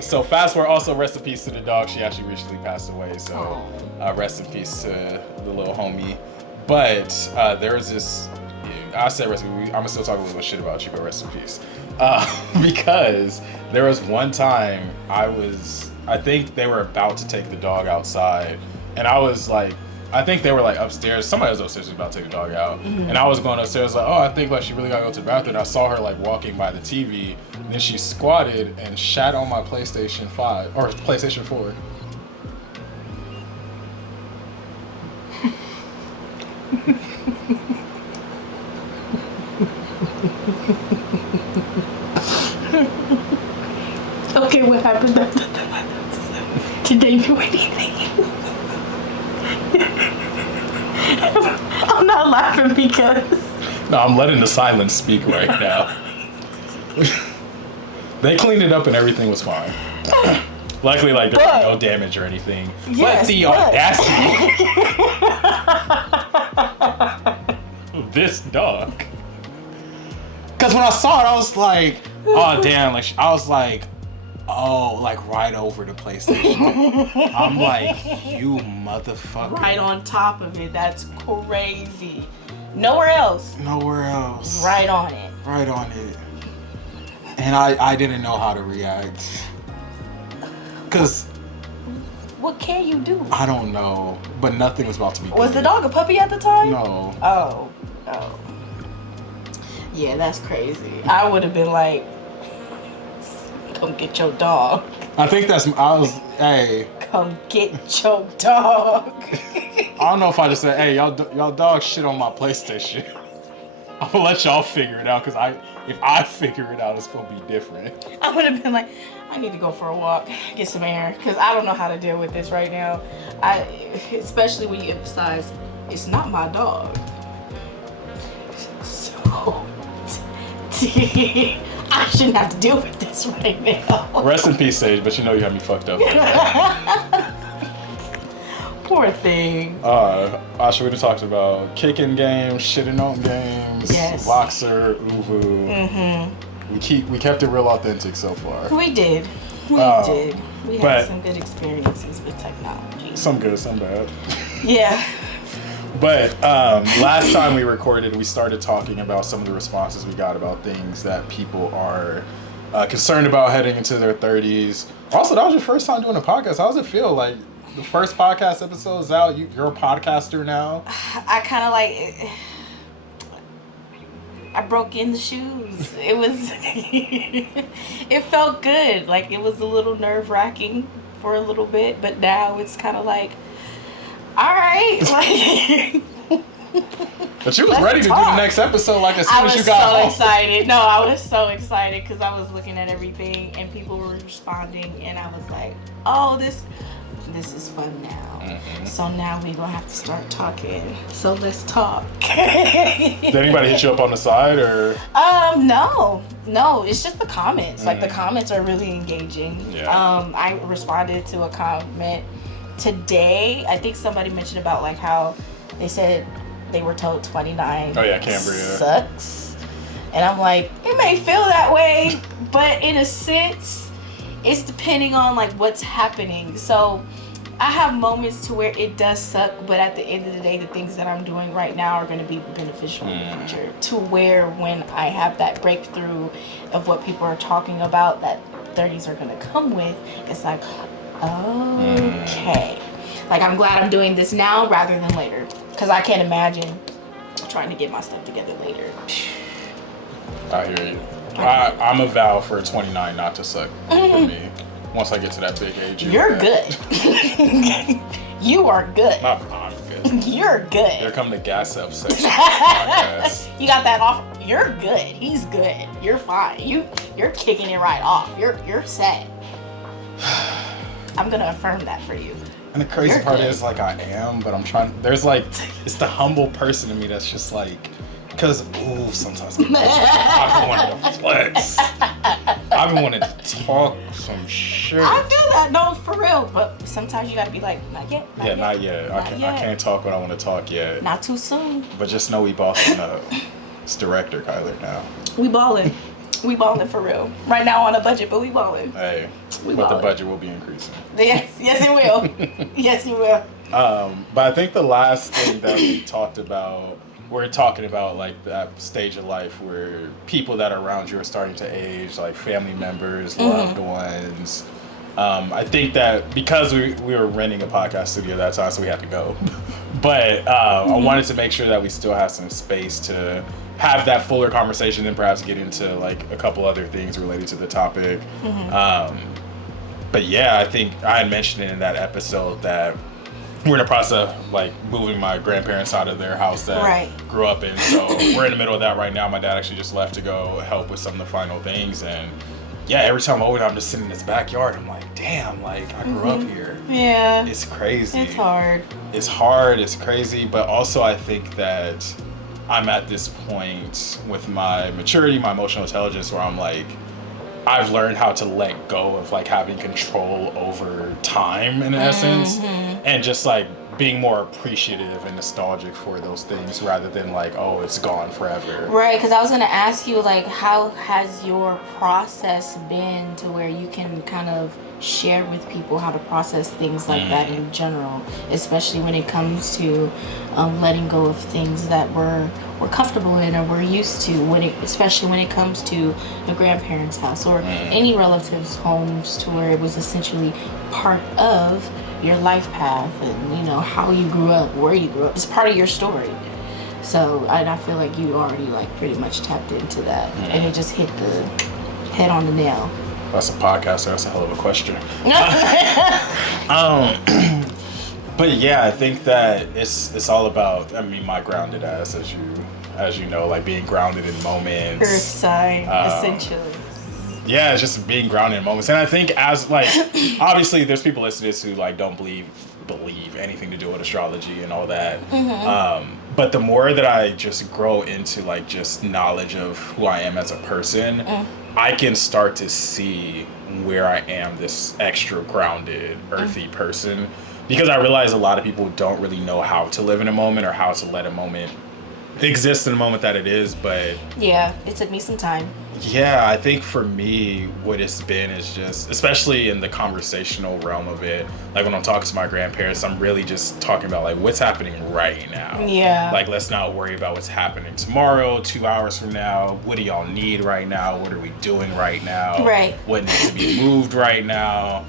So fast forward, also rest in peace to the dog. She actually recently passed away. So rest in peace to the little homie. But there was this, I said rest in peace. I'm gonna still talk a little shit about you, but rest in peace. Because there was one time I think they were about to take the dog outside, and I was like, I think they were like upstairs. Somebody was upstairs about to take the dog out, and I was going upstairs like, oh, I think like she really gotta go to the bathroom. And I saw her like walking by the TV, and then she squatted and shat on my PlayStation 5 or PlayStation 4. Okay, what happened? Did they do anything? I'm not laughing because... No, I'm letting the silence speak right now. They cleaned it up and everything was fine. Luckily, like, there was no damage or anything. Yes, but the audacity of this dog. Because when I saw it, I was like, oh damn! Like I was like, oh, like right over the PlayStation. I'm like, you motherfucker. Right on top of it. That's crazy. Nowhere else. Nowhere else. Right on it. Right on it. And I didn't know how to react. Cause what can you do? I don't know, but nothing was about to be. Was the dog a puppy at the time? No. Oh. Yeah, that's crazy. I would have been like, come get your dog. I think hey. Come get your dog. I don't know if I just said, hey, y'all dog shit on my PlayStation. I'm gonna let y'all figure it out, because if I figure it out, it's gonna be different. I would have been like, I need to go for a walk, get some air, because I don't know how to deal with this right now. Especially when you emphasize, it's not my dog. So, I shouldn't have to deal with this right now. Rest in peace, Sage, but you know you have me fucked up. Poor thing. Asha, we talked about kicking games, shitting on games, yes. Boxer, Uvu. Mm-hmm. We kept it real authentic so far. We did. We had some good experiences with technology. Some good, some bad. Yeah. But last time we recorded, we started talking about some of the responses we got about things that people are concerned about heading into their 30s. Also, that was your first time doing a podcast. How does it feel? Like, the first podcast episode is out. You're a podcaster now. I kind of like... I broke in the shoes. It was... it felt good. Like, it was a little nerve-wracking for a little bit. But now it's kind of like... All right, like. But you was ready to do the next episode, like as soon as you got home. I was so excited. No, I was so excited because I was looking at everything and people were responding, and I was like, "Oh, this is fun now." Mm-hmm. So now we gonna have to start talking. So let's talk. Did anybody hit you up on the side or? No, it's just the comments. Like the comments are really engaging. Yeah. I responded to a comment today. I think somebody mentioned about like how they said they were told 29 Cambria sucks, and I'm like, it may feel that way, but in a sense it's depending on like what's happening. So I have moments to where it does suck, but at the end of the day, the things that I'm doing right now are going to be beneficial in the future, to where when I have that breakthrough of what people are talking about that 30s are going to come with, it's like, okay. Like, I'm glad I'm doing this now rather than later. Because I can't imagine trying to get my stuff together later. I hear you. I'm a vow for 29 not to suck for me. Once I get to that big age. You're good. You are good. Not I'm good. You're good. Here come the gas up section. You got that off. You're good. He's good. You're fine. You're kicking it right off. You're set. I'm gonna affirm that for you. And the crazy part is, like, I am, but I'm trying. There's like, it's the humble person in me that's just like, because sometimes I've been wanting to flex. I've been wanting to talk some shit. I do that, no, for real. But sometimes you gotta be like, not yet. Not yet. I can't talk what I want to talk yet. Not too soon. But just know we bossing up. It's director Kyler now. We balling. We balling for real. Right now on a budget, but we balling. Hey, but the budget will be increasing. Yes, it will. Yes, it will. But I think the last thing that we talked about, we're talking about like that stage of life where people that are around you are starting to age, like family members, loved ones. I think that because we were renting a podcast studio that time, so we had to go. But I wanted to make sure that we still have some space to have that fuller conversation and perhaps get into like a couple other things related to the topic. But yeah, I think I had mentioned it in that episode that we're in the process of like moving my grandparents out of their house that grew up in. So we're in the middle of that right now. My dad actually just left to go help with some of the final things. And yeah, every time I'm over there, I'm just sitting in this backyard. I'm like, damn, like I grew up here. Yeah. It's crazy. It's hard. It's hard. It's crazy. But also I think that I'm at this point with my maturity, my emotional intelligence, where I'm like, I've learned how to let go of like having control over time in essence, and just like being more appreciative and nostalgic for those things rather than like, oh, it's gone forever. Right, because I was going to ask you, like, how has your process been to where you can kind of share with people how to process things like that in general, especially when it comes to letting go of things that we're comfortable in or we're used to, especially when it comes to a grandparent's house or any relative's homes, to where it was essentially part of your life path and, you know, how you grew up, where you grew up. It's part of your story. So, and I feel like you already like pretty much tapped into that, and it just hit the head on the nail. That's a podcast. That's a hell of a question. But yeah, I think that it's all about, I mean, my grounded ass, as you know, like being grounded in moments. Earth sign, essentially. Yeah, it's just being grounded in moments. And I think as like, obviously there's people listening to this who like don't believe anything to do with astrology and all that. But the more that I just grow into like just knowledge of who I am as a person, I can start to see where I am this extra grounded, earthy person. Because I realize a lot of people don't really know how to live in a moment or how to let a moment exist in the moment that it is. But yeah, it took me some time. Yeah, I think for me, what it's been is just, especially in the conversational realm of it, like when I'm talking to my grandparents, I'm really just talking about like what's happening right now. Yeah. Like, let's not worry about what's happening tomorrow, 2 hours from now. What do y'all need right now? What are we doing right now? Right. What needs to be moved right now?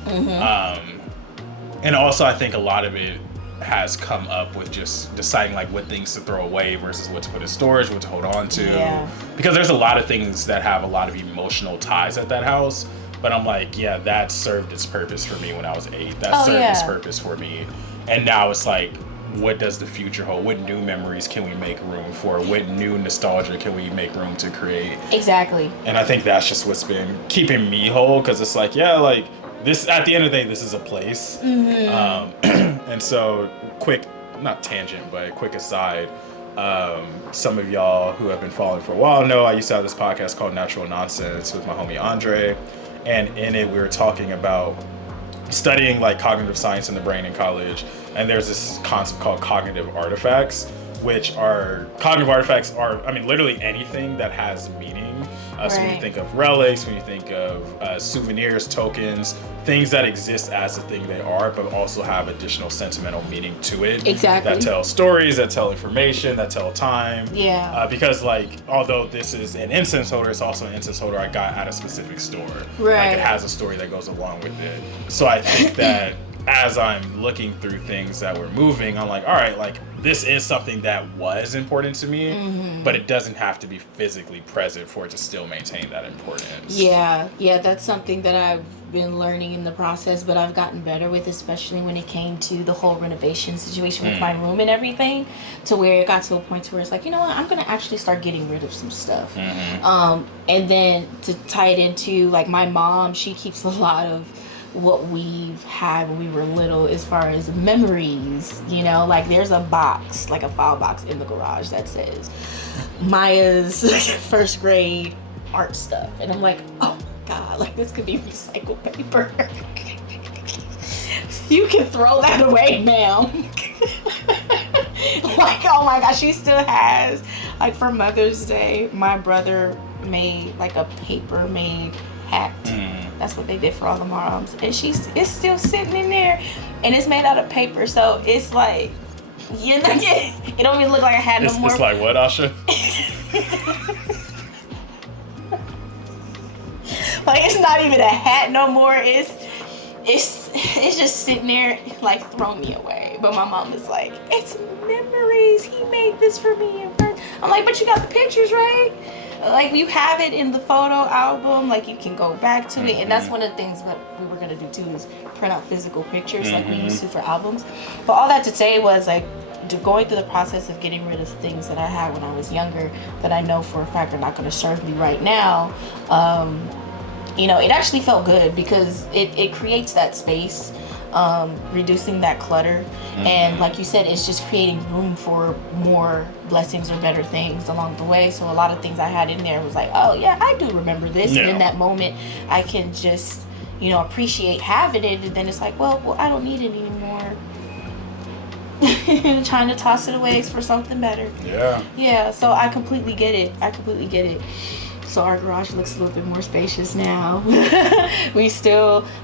And also, I think a lot of it has come up with just deciding like what things to throw away versus what to put in storage, what to hold on to. Yeah. Because there's a lot of things that have a lot of emotional ties at that house. But I'm like, yeah, that served its purpose for me when I was 8. That served its purpose for me. And now it's like, what does the future hold? What new memories can we make room for? What new nostalgia can we make room to create? Exactly. And I think that's just what's been keeping me whole, because it's like, yeah, like this, at the end of the day, this is a place. And so, quick, not tangent, but quick aside, some of y'all who have been following for a while know I used to have this podcast called Natural Nonsense with my homie Andre. And in it, we were talking about studying like cognitive science in the brain in college. And there's this concept called cognitive artifacts, which are, cognitive artifacts are, I mean, literally anything that has meaning. So when you think of relics, when you think of souvenirs, tokens, things that exist as the thing they are, but also have additional sentimental meaning to it. Exactly. That tell stories, that tell information, that tell time. Yeah. Because like, although this is an incense holder, it's also an incense holder I got at a specific store. Right. Like it has a story that goes along with it. So I think that as I'm looking through things that were moving, I'm like, all right, like this is something that was important to me, but it doesn't have to be physically present for it to still maintain that importance. Yeah, that's something that I've been learning in the process, but I've gotten better with, especially when it came to the whole renovation situation with my room and everything, to where it got to a point to where it's like, you know what, I'm gonna actually start getting rid of some stuff. And then to tie it into like my mom, she keeps a lot of what we've had when we were little as far as memories, you know, like there's a box, like a file box in the garage that says Maya's first grade art stuff, and I'm like, oh my god, like this could be recycled paper. You can throw that away, ma'am. Like, oh my gosh, she still has, like for Mother's Day, my brother made like a paper made hat. That's what they did for all the moms, and it's still sitting in there, and it's made out of paper, so it's like, you know, it don't even look like a hat no more. It's like what, Asha? Like it's not even a hat no more. It's just sitting there, like throw me away. But my mom is like, it's memories. He made this for me. I'm like, but you got the pictures, right? Like you have it in the photo album, like you can go back to it, and that's one of the things that we were gonna do too, is print out physical pictures like we used to for albums. But all that to say was like, going through the process of getting rid of things that I had when I was younger that I know for a fact are not gonna serve me right now. You know, it actually felt good because it creates that space reducing that clutter. And like you said, it's just creating room for more blessings or better things along the way. So a lot of things I had in there was like, oh yeah, I do remember this. And in that moment, I can just, appreciate having it. And then it's like, well, I don't need it anymore. Trying to toss it away for something better. Yeah, so I completely get it. So our garage looks a little bit more spacious now.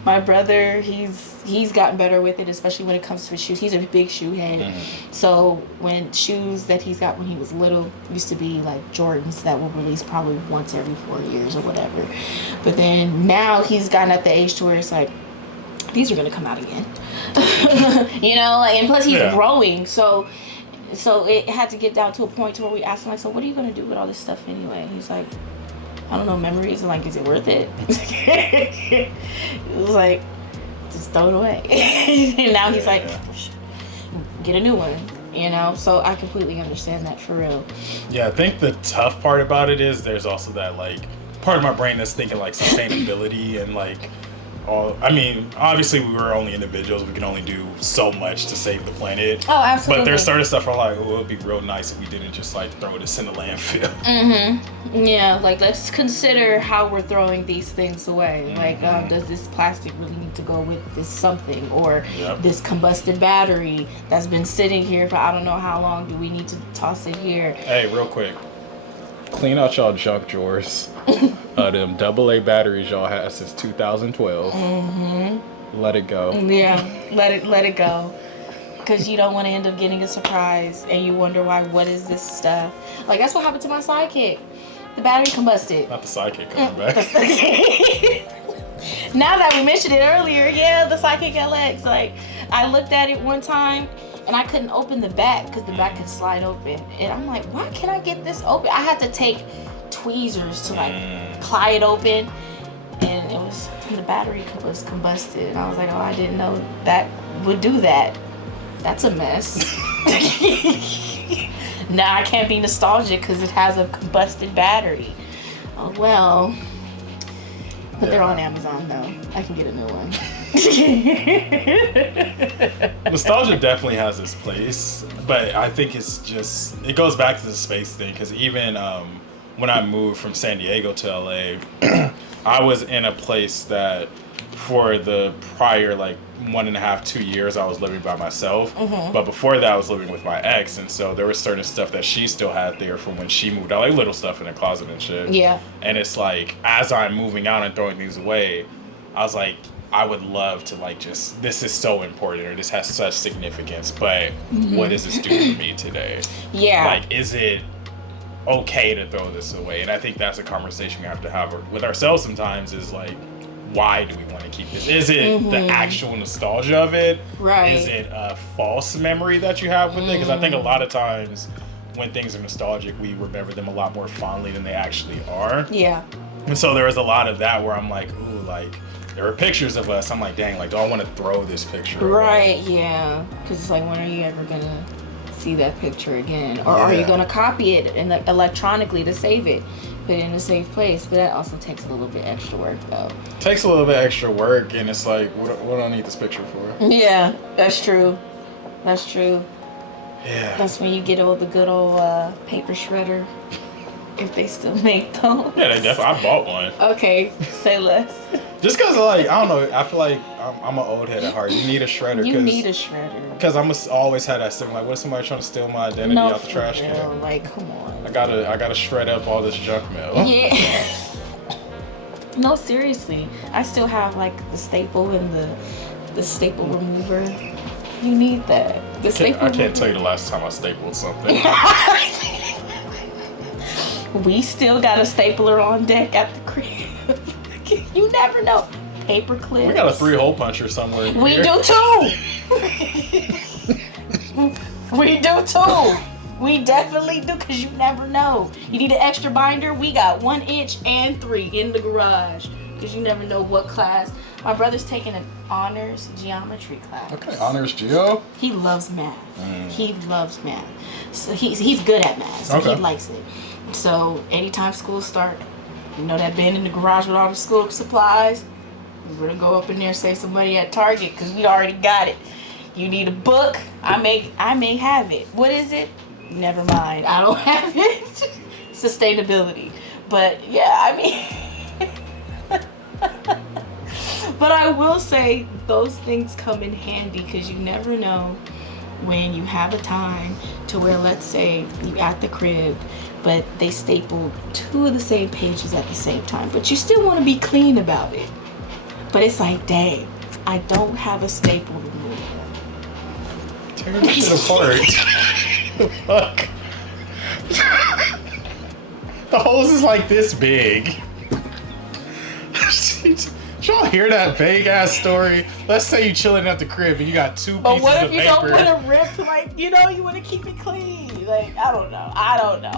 My brother, he's gotten better with it, especially when it comes to his shoes. He's a big shoe head. So when shoes that he's got when he was little used to be like Jordans that will release probably once every 4 years or whatever. But then now he's gotten at the age to where it's like, these are gonna come out again. And plus he's growing. So it had to get down to a point to where we asked him, like, so what are you gonna do with all this stuff anyway? And he's like, I don't know, memories. And like, is it worth it? It was like, just throw it away. And now he's like, get a new one. So I completely understand that, for real. Yeah, I think the tough part about it is there's also that like part of my brain that's thinking like sustainability and like obviously we were only individuals. We can only do so much to save the planet. Oh, absolutely. But there's certain stuff where like, it would be real nice if we didn't just like throw this in the landfill. Yeah, like let's consider how we're throwing these things away. Like, does this plastic really need to go with this something? Or this combusted battery that's been sitting here for I don't know how long, do we need to toss it here? Hey, real quick. Clean out y'all junk drawers. Them AA batteries y'all had since 2012. Let it go. Yeah, let it go. Because you don't want to end up getting a surprise and you wonder why, what is this stuff? Like, that's what happened to my sidekick. The battery combusted. Not the sidekick coming back. Now that we mentioned it earlier, the sidekick LX. Like, I looked at it one time and I couldn't open the back because the back could slide open. And I'm like, why can't I get this open? I had to take tweezers to like pry it open, and the battery was combusted. And I was like, oh, I didn't know that would do that. That's a mess. Now I can't be nostalgic because it has a combusted battery. Oh well. But they're on Amazon though. I can get a new one. Nostalgia definitely has its place, but I think it goes back to the space thing, because even when I moved from San Diego to LA, I was in a place that for the prior like 1.5, 2 years I was living by myself. But before that I was living with my ex, and so there was certain stuff that she still had there from when she moved out, like little stuff in the closet and shit. And it's like, as I'm moving out and throwing things away, I was like, I would love to like just, this is so important, or this has such significance, but what does this do for me today? Like, is it okay to throw this away? And I think that's a conversation we have to have with ourselves sometimes, is like, why do we want to keep this? Is it the actual nostalgia of it? Is it a false memory that you have with it? Because I think a lot of times when things are nostalgic, we remember them a lot more fondly than they actually are. And so there was a lot of that where I'm like, ooh, like, there were pictures of us. I'm like, dang, like, do I want to throw this picture away? Because it's like, when are you ever going to see that picture again? Or are you going to copy it and like electronically to save it? Put it in a safe place, but that also takes a little bit extra work though. Takes a little bit extra work, and it's like, what do I need this picture for? Yeah, that's true. That's when you get the good old paper shredder, if they still make those. Yeah, they definitely. I bought one. Okay, say less. Just cause like, I don't know, I feel like I'm an old head at heart. You need a shredder. Because I'm always had that thing, like, what if somebody trying to steal my identity out the trash can? Like, come on. I gotta shred up all this junk mail. Yeah. No, seriously. I still have like the staple and the staple remover. You need that. I can't tell you the last time I stapled something. We still got a stapler on deck at the crib. You never know. Paper clips. We got a 3-hole puncher somewhere. We do too. We do too. We definitely do, because you never know. You need an extra binder? We got 1 inch and 3 in the garage, because you never know what class. My brother's taking an honors geometry class. Okay, honors geo? He loves math. He loves math. So he's good at math, so he likes it. So anytime school start, you know that bin in the garage with all the school supplies, We're gonna go up in there, save some money at Target because we already got it. You need a book? I may have it. What is it? Never mind. I don't have it. Sustainability. But yeah, I mean, but I will say those things come in handy because you never know when you have a time to where, let's say you at the crib, but they stapled 2 of the same pages at the same time, but you still want to be clean about it. But it's like, dang, I don't have a staple remover. Tear this shit apart. The fuck? The hose is like this big. Did y'all hear that vague ass story? Let's say you chilling at the crib and you got 2 pieces of paper. But what if you don't want to rip? Like, you know, you want to keep it clean. Like, I don't know.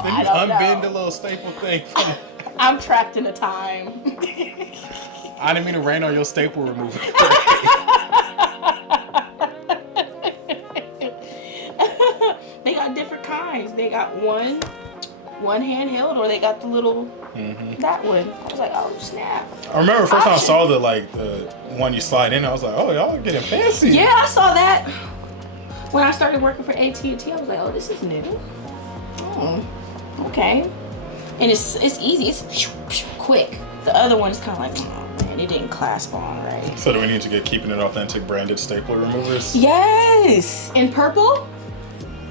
Then you unbend the little staple thing. I'm trapped in a time. I didn't mean to rain on your staple remover. They got different kinds. They got one handheld, or they got the little that one. I was like, oh snap! I remember the first time I saw the one you slide in. I was like, oh, y'all are getting fancy. Yeah, I saw that when I started working for AT&T. I was like, oh, this is new. Oh, okay. And it's easy. It's quick. The other one is kind of like, oh man, it didn't clasp on right. So do we need to get Keepin It Authentic branded stapler removers? Yes, in purple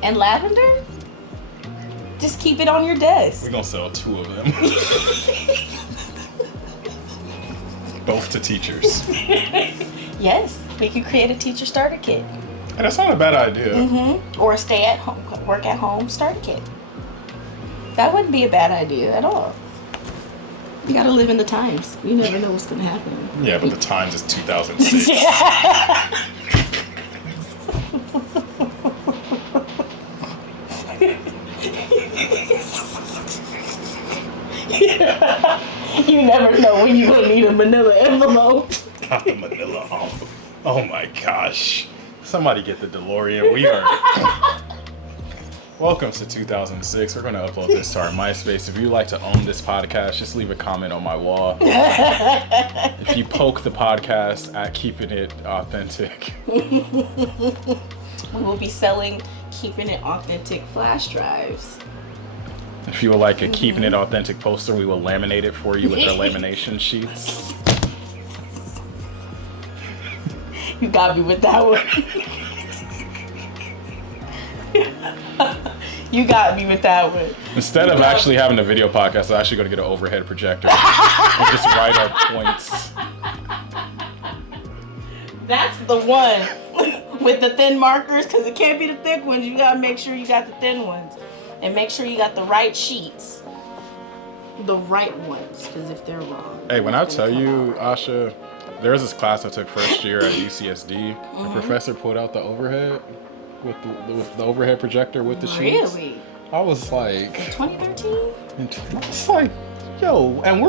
and lavender. Just keep it on your desk. We're gonna sell 2 of them. Both to teachers. Yes, we could create a teacher starter kit. And that's not a bad idea. Or a stay at home, work at home starter kit. That wouldn't be a bad idea at all. You gotta live in the times. You never know what's gonna happen. Yeah, but the times is 2006. You never know when you will need a manila envelope. Not the manila envelope. Oh my gosh. Somebody get the DeLorean. We are... Welcome to 2006. We're going to upload this to our MySpace. If you'd like to own this podcast, just leave a comment on my wall. If you poke the podcast at Keepin It Authentic. We will be selling Keepin It Authentic flash drives. If you would like a Keepin It Authentic poster, we will laminate it for you with our lamination sheets. You got me with that one. You got me with that one. Instead of actually having a video podcast, I'm actually going to get an overhead projector and just write our points. That's the one with the thin markers, because it can't be the thick ones. You got to make sure you got the thin ones. And make sure you got the right sheets. The right ones, because if they're wrong. Hey, when I tell you, Asha, there was this class I took first year at UCSD. The professor pulled out the overhead with the overhead projector with the sheets. Really? I was like... 2013? I was like, yo, and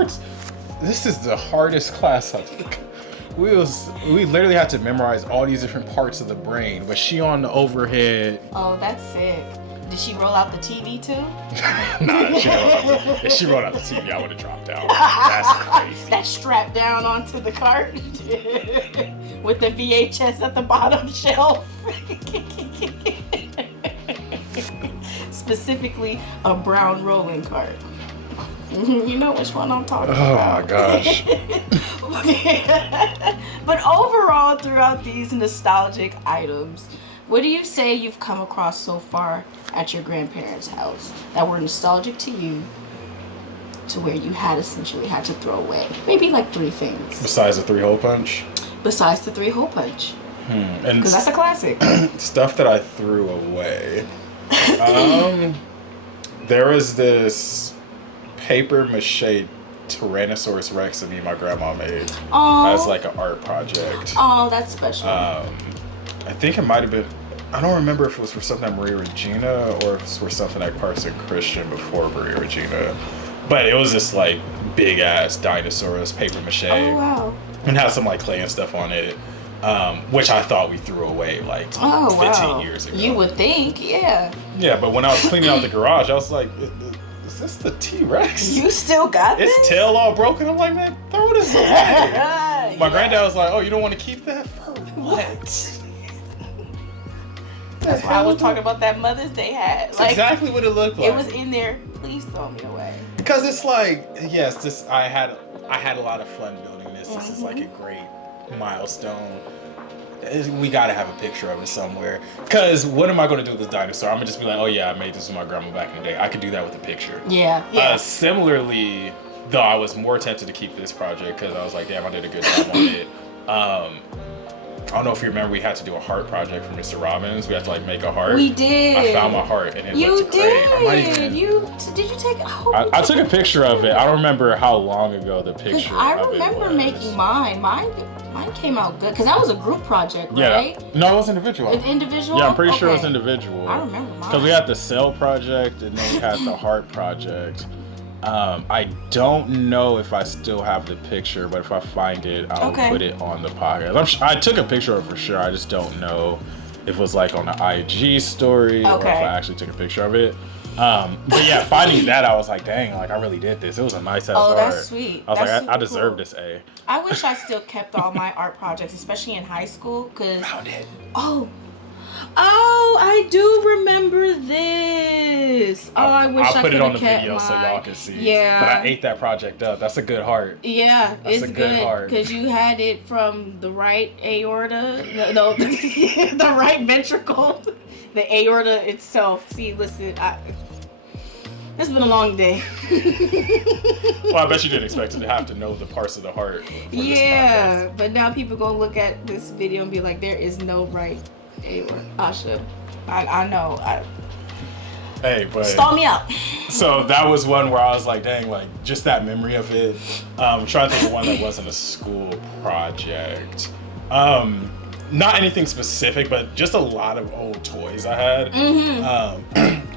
this is the hardest class I took. We literally had to memorize all these different parts of the brain. Was she on the overhead? Oh, that's sick. Did she roll out the TV too? Nah, if she rolled out the TV, I would have dropped out. That's crazy. That's strapped down onto the cart with the VHS at the bottom shelf. Specifically, a brown rolling cart. You know which one I'm talking about. Oh my gosh. But overall, throughout these nostalgic items, what do you say you've come across so far at your grandparents' house that were nostalgic to you, to where you had essentially had to throw away? Maybe like 3 things. Besides the 3-hole punch? Besides the 3-hole punch. And because that's a classic. Stuff that I threw away. There was this paper mache Tyrannosaurus Rex that me and my grandma made as like an art project. Oh, that's special. I think it might have been, I don't remember if it was for something at Maria Regina or if it was for something at Parson Christian before Maria Regina. But it was this like big ass dinosaurus paper mache. Oh, wow. And had some like clay and stuff on it. Which I thought we threw away like 15 years ago. You would think, yeah. Yeah, but when I was cleaning out the garage, I was like, is this the T-Rex? You still got this? Its tail all broken. I'm like, man, throw this away. My granddad was like, "Oh, you don't want to keep that for what?" That's why I was talking about that Mother's Day hat. That's like, exactly what it looked like. It was in there. Please throw me away. Because it's like, yes, this I had a lot of fun building this. This is like a great milestone. We gotta have a picture of it somewhere. Because what am I gonna do with this dinosaur? I'm gonna just be like, oh yeah, I made this with my grandma back in the day. I could do that with a picture. Yeah. Similarly, though, I was more tempted to keep this project because I was like, damn, I did a good job on it. I don't know if you remember, we had to do a heart project for Mr. Robbins. We had to like make a heart. We did. I found my heart and it looked great. Did you take? I took a picture of it. I don't remember how long ago the picture. I remember making mine. Mine came out good because that was a group project, right? Yeah. No, it was individual. It's individual. Yeah, I'm pretty sure it was individual. I remember mine. Because we had the cell project and then we had the heart project. I don't know if I still have the picture, but if I find it, I'll put it on the podcast. I took a picture of it for sure. I just don't know if it was like on the IG story or if I actually took a picture of it. But yeah, finding that, I was like, dang, like I really did this. It was a nice ass art. Oh, that's sweet. I was like, I deserve this A. I wish I still kept all my art projects, especially in high school, because found it. Oh, I do remember this. I wish I could have kept mine. I'll put it on the video so y'all can see. Yeah. But I ate that project up. That's a good heart. Yeah, it's a good heart. Because you had it from the right aorta, no, the right ventricle, the aorta itself. See, listen, it's been a long day. Well, I bet you didn't expect to have to know the parts of the heart. Yeah, but now people gonna look at this video and be like, there is no right aorta. Asha, I know. Hey, but stall me out. So that was one where I was like, dang, like just that memory of it. I'm trying to think of one that wasn't a school project. Not anything specific, but just a lot of old toys I had.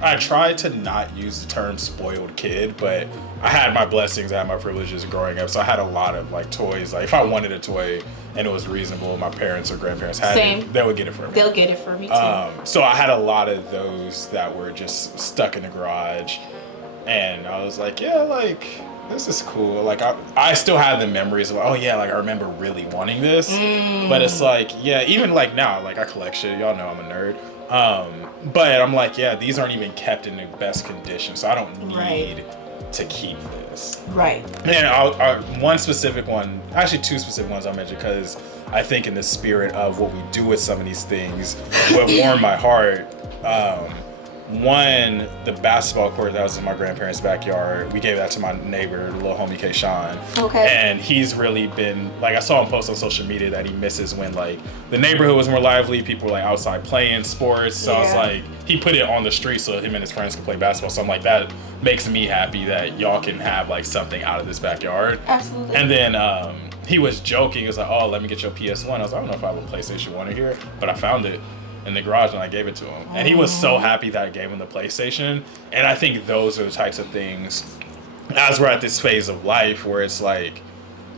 I tried to not use the term spoiled kid, but I had my blessings, I had my privileges growing up, so I had a lot of like toys. Like if I wanted a toy and it was reasonable, my parents or grandparents had it, they would get it for me. They'll get it for me too. So I had a lot of those that were just stuck in the garage, and I was like, yeah, like this is cool. Like I still have the memories of, oh yeah, like I remember really wanting this. But it's like, yeah, even like now, like I collect shit. Y'all know I'm a nerd. But I'm like, yeah, these aren't even kept in the best condition, so I don't need to keep this. Right. And one specific one, actually two specific ones I'll mention because I think in the spirit of what we do with some of these things, what warmed my heart. One, the basketball court that was in my grandparents' backyard, we gave that to my neighbor, the little homie KiA102. Okay. And he's really been, like, I saw him post on social media that he misses when, like, the neighborhood was more lively, people were, like, outside playing sports. So I was like, he put it on the street so him and his friends could play basketball. So I'm like, that makes me happy that y'all can have, like, something out of this backyard. Absolutely. And then he was joking. He was like, oh, let me get your PS1. I was like, I don't know if I have a PlayStation 1 in here, but I found it in the garage and I gave it to him. And he was so happy that I gave him the PlayStation. And I think those are the types of things, as we're at this phase of life where it's like,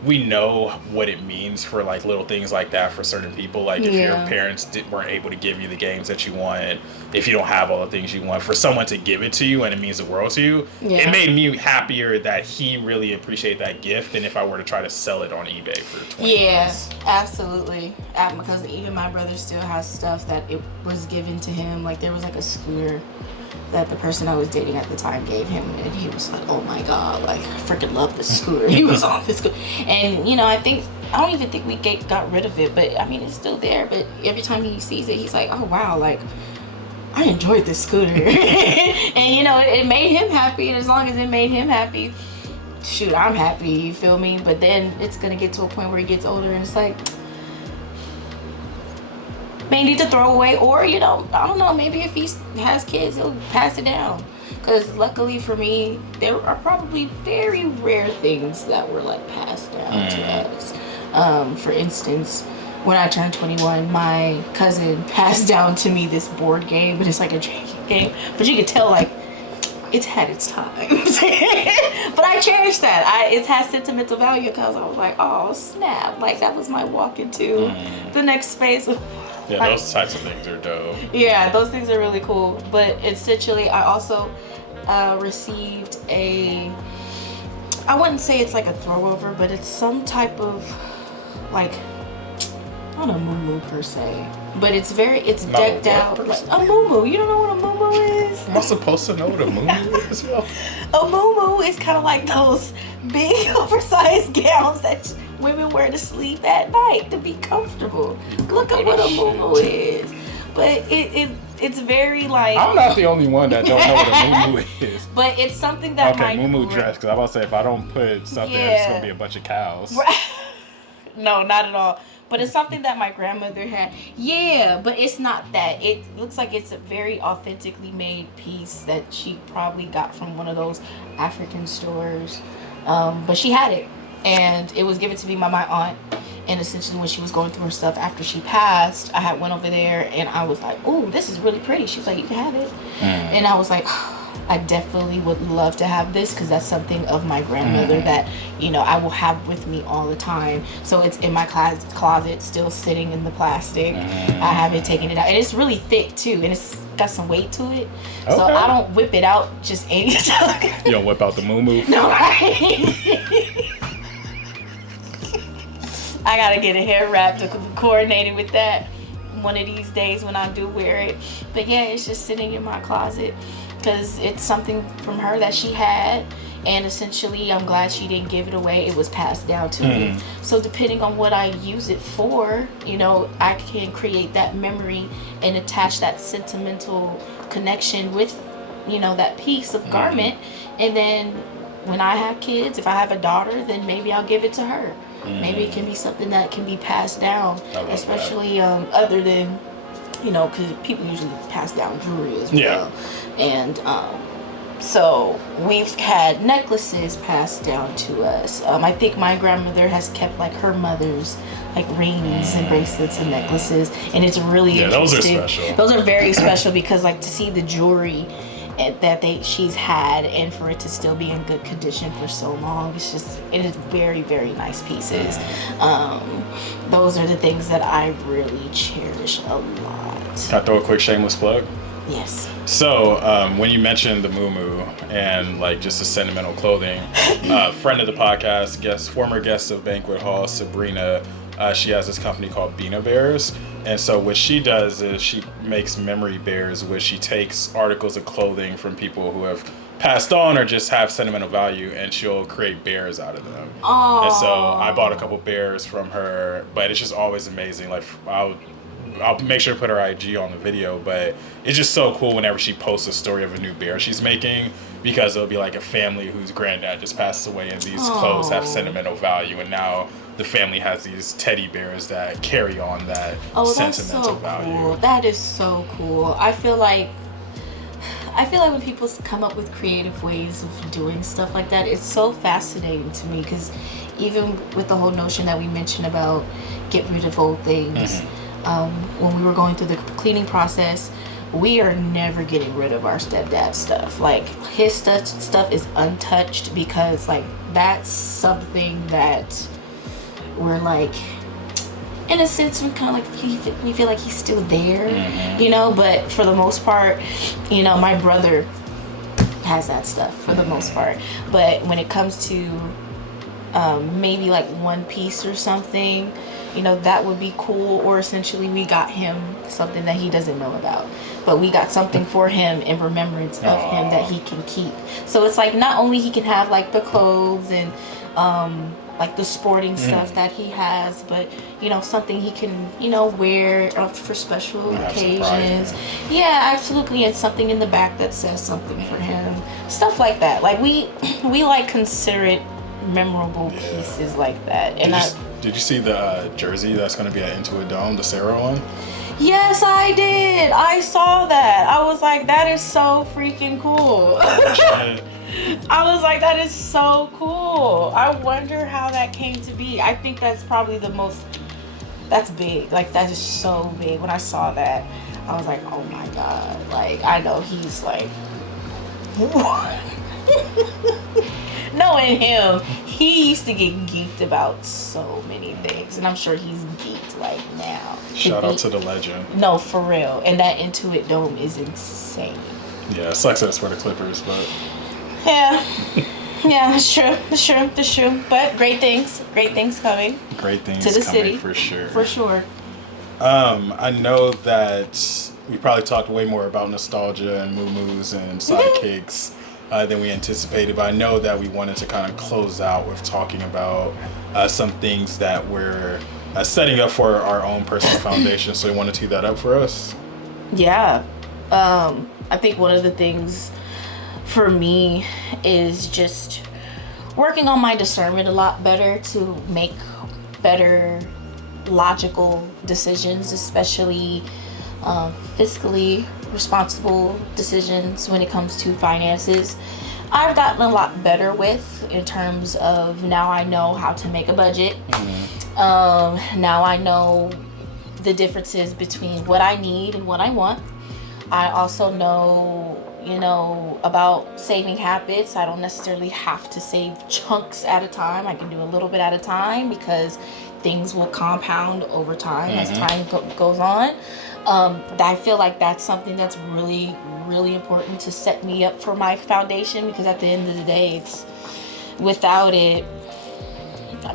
we know what it means for like little things like that for certain people. Like if your parents weren't able to give you the games that you want, if you don't have all the things you want, for someone to give it to you and it means the world to you, it made me happier that he really appreciated that gift than if I were to try to sell it on eBay for 20 bucks. Absolutely. Because even my brother still has stuff that it was given to him. Like there was like a scooter that the person I was dating at the time gave him, and he was like, oh my god, like I freaking love this scooter. He was on this scooter. And you know, I don't even think we got rid of it, but I mean it's still there. But every time he sees it, he's like, oh wow, like I enjoyed this scooter. And you know, it made him happy, and as long as it made him happy, shoot, I'm happy, you feel me? But then it's gonna get to a point where he gets older and it's like, may need to throw away, or you know, I don't know, maybe if he has kids he'll pass it down, because luckily for me there are probably very rare things that were like passed down to us. For instance, when I turned 21, my cousin passed down to me this board game, but it's like a drinking game, but you could tell like it's had its time. But I cherish that. It has sentimental value because I was like, oh snap, like that was my walk into the next phase of yeah, like, those types of things are dope. Yeah, those things are really cool. But essentially, I also received I wouldn't say it's like a throwover, but it's some type of like, not a moo per se, but it's decked out like a moo. You don't know what a moo is? Am I supposed to know what a moo is? Yo? A moo is kind of like those big oversized gowns that women wear to sleep at night to be comfortable. Look at what a moo is. But it's very like... I'm not the only one that don't know what a moo is. But it's something that moo dress, because I'm about to say, if I don't put stuff there, it's going to be a bunch of cows. No, not at all. But it's something that my grandmother had. Yeah, but it's not that. It looks like it's a very authentically made piece that she probably got from one of those African stores. But she had it. And it was given to me by my aunt. And essentially when she was going through her stuff after she passed, I had went over there and I was like, "Oh, this is really pretty." She was like, "You can have it." And I was like, I definitely would love to have this because that's something of my grandmother that, you know, I will have with me all the time. So it's in my closet, still sitting in the plastic. I haven't taken it out. And it's really thick too. And it's got some weight to it. Okay. So I don't whip it out just any time. You don't whip out the moo? No, right? I gotta get a hair wrap to coordinate it with that one of these days when I do wear it. But yeah, it's just sitting in my closet because it's something from her that she had, and essentially I'm glad she didn't give it away. It was passed down to me. So depending on what I use it for, you know, I can create that memory and attach that sentimental connection with, you know, that piece of garment. And then when I have kids, if I have a daughter, then maybe I'll give it to her. Maybe it can be something that can be passed down, especially other than, you know, because people usually pass down jewelry as well. Yeah. And so we've had necklaces passed down to us. I think my grandmother has kept like her mother's like rings and bracelets and necklaces, and it's really interesting. Those are special. Those are very special because like to see the jewelry that she's had and for it to still be in good condition for so long, it is very, very nice pieces. Those are the things that I really cherish a lot. Can I throw a quick shameless plug? Yes. So when you mentioned the moo and like just the sentimental clothing, friend of the podcast, former guest of Banquet Hall, Sabrina, she has this company called Beana Bears. And so what she does is she makes memory bears, where she takes articles of clothing from people who have passed on or just have sentimental value, and she'll create bears out of them. Aww. And so I bought a couple bears from her, but it's just always amazing. Like I'll make sure to put her IG on the video, but it's just so cool whenever she posts a story of a new bear she's making, because it'll be like a family whose granddad just passed away and these clothes have sentimental value, and now the family has these teddy bears that carry on that sentimental value. Cool. That is so cool. I feel like when people come up with creative ways of doing stuff like that, it's so fascinating to me, because even with the whole notion that we mentioned about get rid of old things, when we were going through the cleaning process, we are never getting rid of our stepdad's stuff. Like his stuff is untouched, because like that's something that we're like, in a sense, we kind of like we feel like he's still there, you know. But for the most part, you know, my brother has that stuff for the most part. But when it comes to maybe like one piece or something, you know, that would be cool. Or essentially we got him something that he doesn't know about, but we got something for him in remembrance of him that he can keep. So it's like not only he can have like the clothes and like the sporting stuff that he has, but you know, something he can, you know, wear for special occasions. Yeah, absolutely. And something in the back that says something for him, stuff like that. Like we like consider it memorable pieces like that. And did you see the jersey that's going to be at Into a Dome, the Sarah one? Yes, I did. I saw that. I was like, that is so freaking cool. I was like, that is so cool. I wonder how that came to be. I think that's probably that's big. Like, that is so big. When I saw that, I was like, oh my God. Like, I know he's like, knowing him, he used to get geeked about so many things. And I'm sure he's geeked like now. Shout out to the legend. No, for real. And that Intuit Dome is insane. Yeah, success for the Clippers, but... Yeah. Yeah, that's true. That's true. That's true. But great things coming. Great things to the coming city for sure. For sure. I know that we probably talked way more about nostalgia and moo-moos and sidekicks than we anticipated, but I know that we wanted to kind of close out with talking about some things that we're setting up for our own personal foundation. So you want to tee that up for us? Yeah. I think one of the things for me is just working on my discernment a lot better to make better logical decisions, especially fiscally responsible decisions when it comes to finances. I've gotten a lot better with in terms of now I know how to make a budget. Now I know the differences between what I need and what I want. I also know, about saving habits. I don't necessarily have to save chunks at a time. I can do a little bit at a time because things will compound over time as time goes on. I feel like that's something that's really, really important to set me up for my foundation, because at the end of the day, it's without it,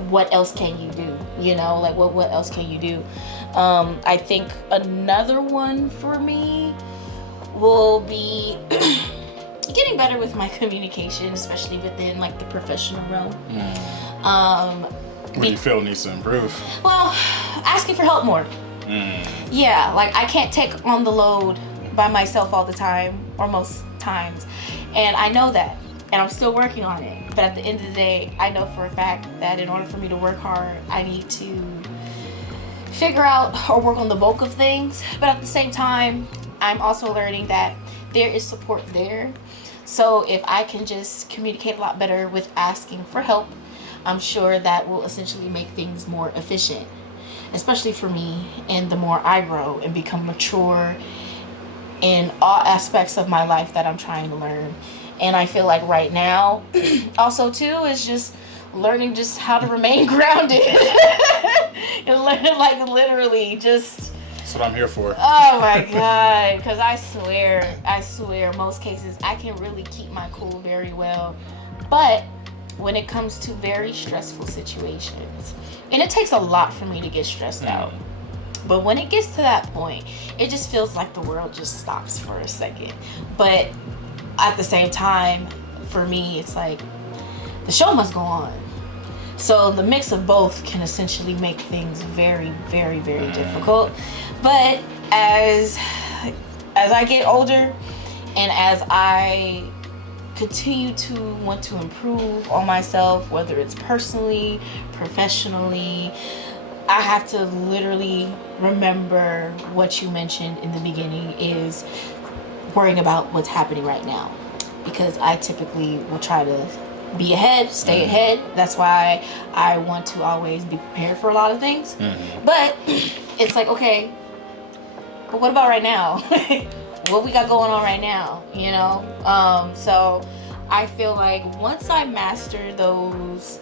what else can you do? What else can you do? I think another one for me will be getting better with my communication, especially within the professional realm. What do you feel needs to improve? Well, asking for help more. Yeah, I can't take on the load by myself all the time, or most times. And I know that, and I'm still working on it. But at the end of the day, I know for a fact that in order for me to work hard, I need to figure out or work on the bulk of things. But at the same time, I'm also learning that there is support there. So if I can just communicate a lot better with asking for help, I'm sure that will essentially make things more efficient, especially for me. And the more I grow and become mature in all aspects of my life that I'm trying to learn. And I feel like right now, also too, is just learning just how to remain grounded. And literally just... That's what I'm here for. Oh my God. Because I swear, most cases, I can really keep my cool very well. But when it comes to very stressful situations, and it takes a lot for me to get stressed out, but when it gets to that point, it just feels like the world just stops for a second. But at the same time, for me, it's like the show must go on. So the mix of both can essentially make things very, very, very difficult. But as I get older, and as I continue to want to improve on myself, whether it's personally, professionally, I have to literally remember what you mentioned in the beginning, is worrying about what's happening right now. Because I typically will try to be ahead, stay ahead. That's why I want to always be prepared for a lot of things. But it's like, okay, but what about right now? What we got going on right now, So I feel like once I master those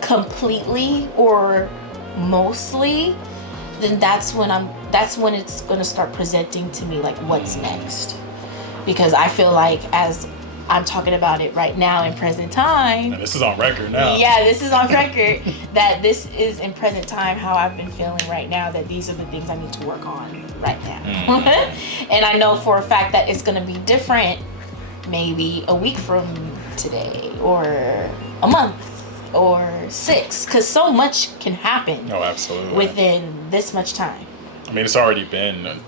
completely or mostly, then that's when it's gonna start presenting to me what's next. Because I feel like as I'm talking about it right now in present time. And this is on record now. Yeah, this is on record. That this is in present time how I've been feeling right now, that these are the things I need to work on right now. And I know for a fact that it's going to be different maybe a week from today, or a month, or 6. Because so much can happen. Oh, absolutely. Within this much time. I mean, it's already been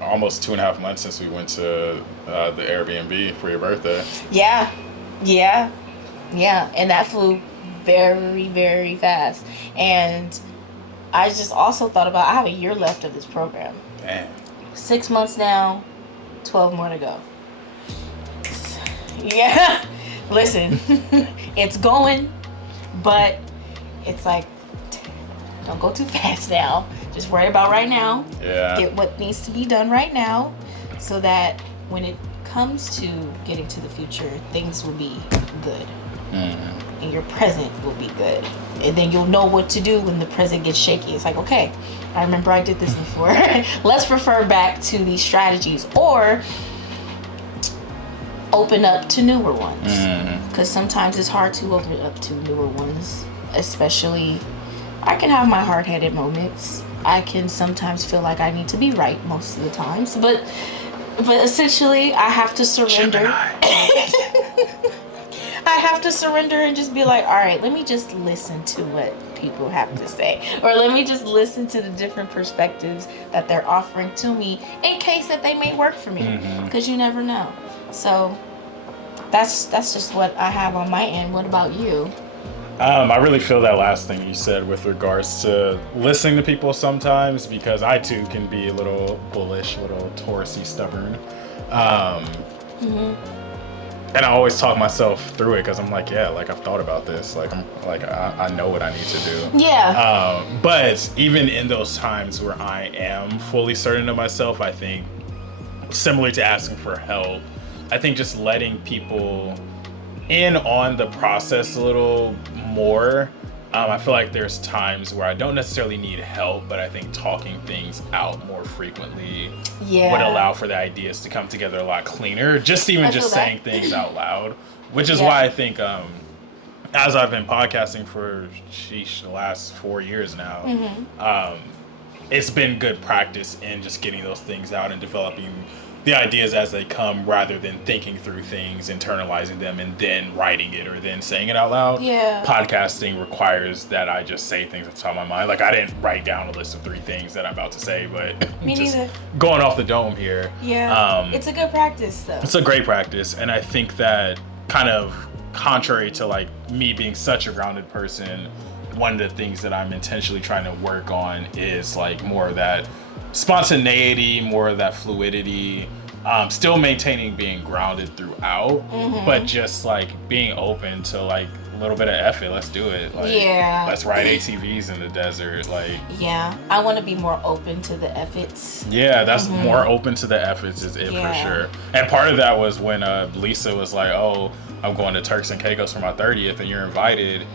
almost 2.5 months since we went to the Airbnb for your birthday. Yeah. And that flew very, very fast. And I just also thought about, I have a year left of this program. Damn. 6 months now, 12 more to go. Yeah. Listen, it's going, but it's like, don't go too fast now. Just worry about right now. Yeah. Get what needs to be done right now, so that when it comes to getting to the future, things will be good. And your present will be good. And then you'll know what to do when the present gets shaky. It's like, okay, I remember I did this before. Let's refer back to these strategies. Or open up to newer ones. Because sometimes it's hard to open up to newer ones, especially I can have my hard-headed moments. I can sometimes feel like I need to be right most of the times, but essentially I have to surrender. I have to surrender and just be like, all right, let me just listen to what people have to say, or let me just listen to the different perspectives that they're offering to me in case that they may work for me, because you never know. So that's just what I have on my end. What about you? I really feel that last thing you said with regards to listening to people sometimes, because I too can be a little bullish, a little Taurusy, stubborn. And I always talk myself through it because I'm like, yeah, like I've thought about this. Like I know what I need to do. Yeah. But even in those times where I am fully certain of myself, I think similar to asking for help, I think just letting people in on the process a little more. I feel like there's times where I don't necessarily need help, but I think talking things out more frequently would allow for the ideas to come together a lot cleaner. Just saying things out loud, which is why I think as I've been podcasting for the last 4 years now, it's been good practice in just getting those things out and developing the ideas as they come, rather than thinking through things, internalizing them, and then writing it or then saying it out loud. Yeah. Podcasting requires that I just say things that's on my mind. Like, I didn't write down a list of 3 things that I'm about to say, but Me just neither. going off the dome here. Yeah. It's a good practice, though. It's a great practice, and I think that kind of contrary to like me being such a grounded person, one of the things that I'm intentionally trying to work on is like more of that spontaneity, more of that fluidity, still maintaining being grounded throughout, but just like being open to like a little bit of effort. Let's do it. Like, let's ride ATVs in the desert. Like, I want to be more open to the efforts. Yeah, that's more open to the efforts is it for sure. And part of that was when Lisa was like, "Oh, I'm going to Turks and Caicos for my 30th, and you're invited."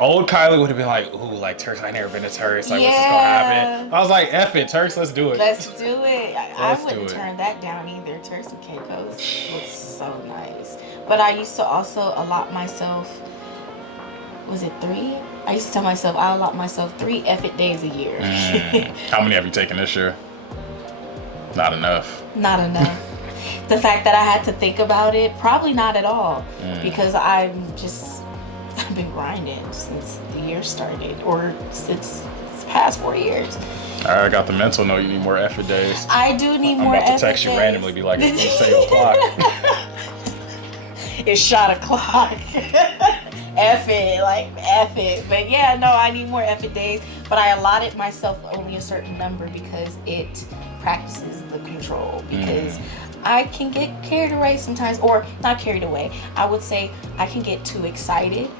Old Kylie would have been like, "Ooh, like Turks, I never been to Turks. Like, what's this gonna happen?" I was like, "F it, Turks, let's do it." Let's do it. I wouldn't turn that down either. Turks and Caicos looks so nice. But I used to also allot myself, was it 3? I used to tell myself I allot myself 3 effort days a year. How many have you taken this year? Not enough. Not enough. The fact that I had to think about it, probably not at all. Because I've been grinding since the year started, or since the past 4 years. I got the mental note. You need more effort days. I do need more effort days. I'm about to text you randomly, be like, "It's say o'clock." It's shot o'clock. F it. But yeah, no, I need more effort days. But I allotted myself only a certain number because it practices the control. Because I can get carried away sometimes, or not carried away. I would say I can get too excited,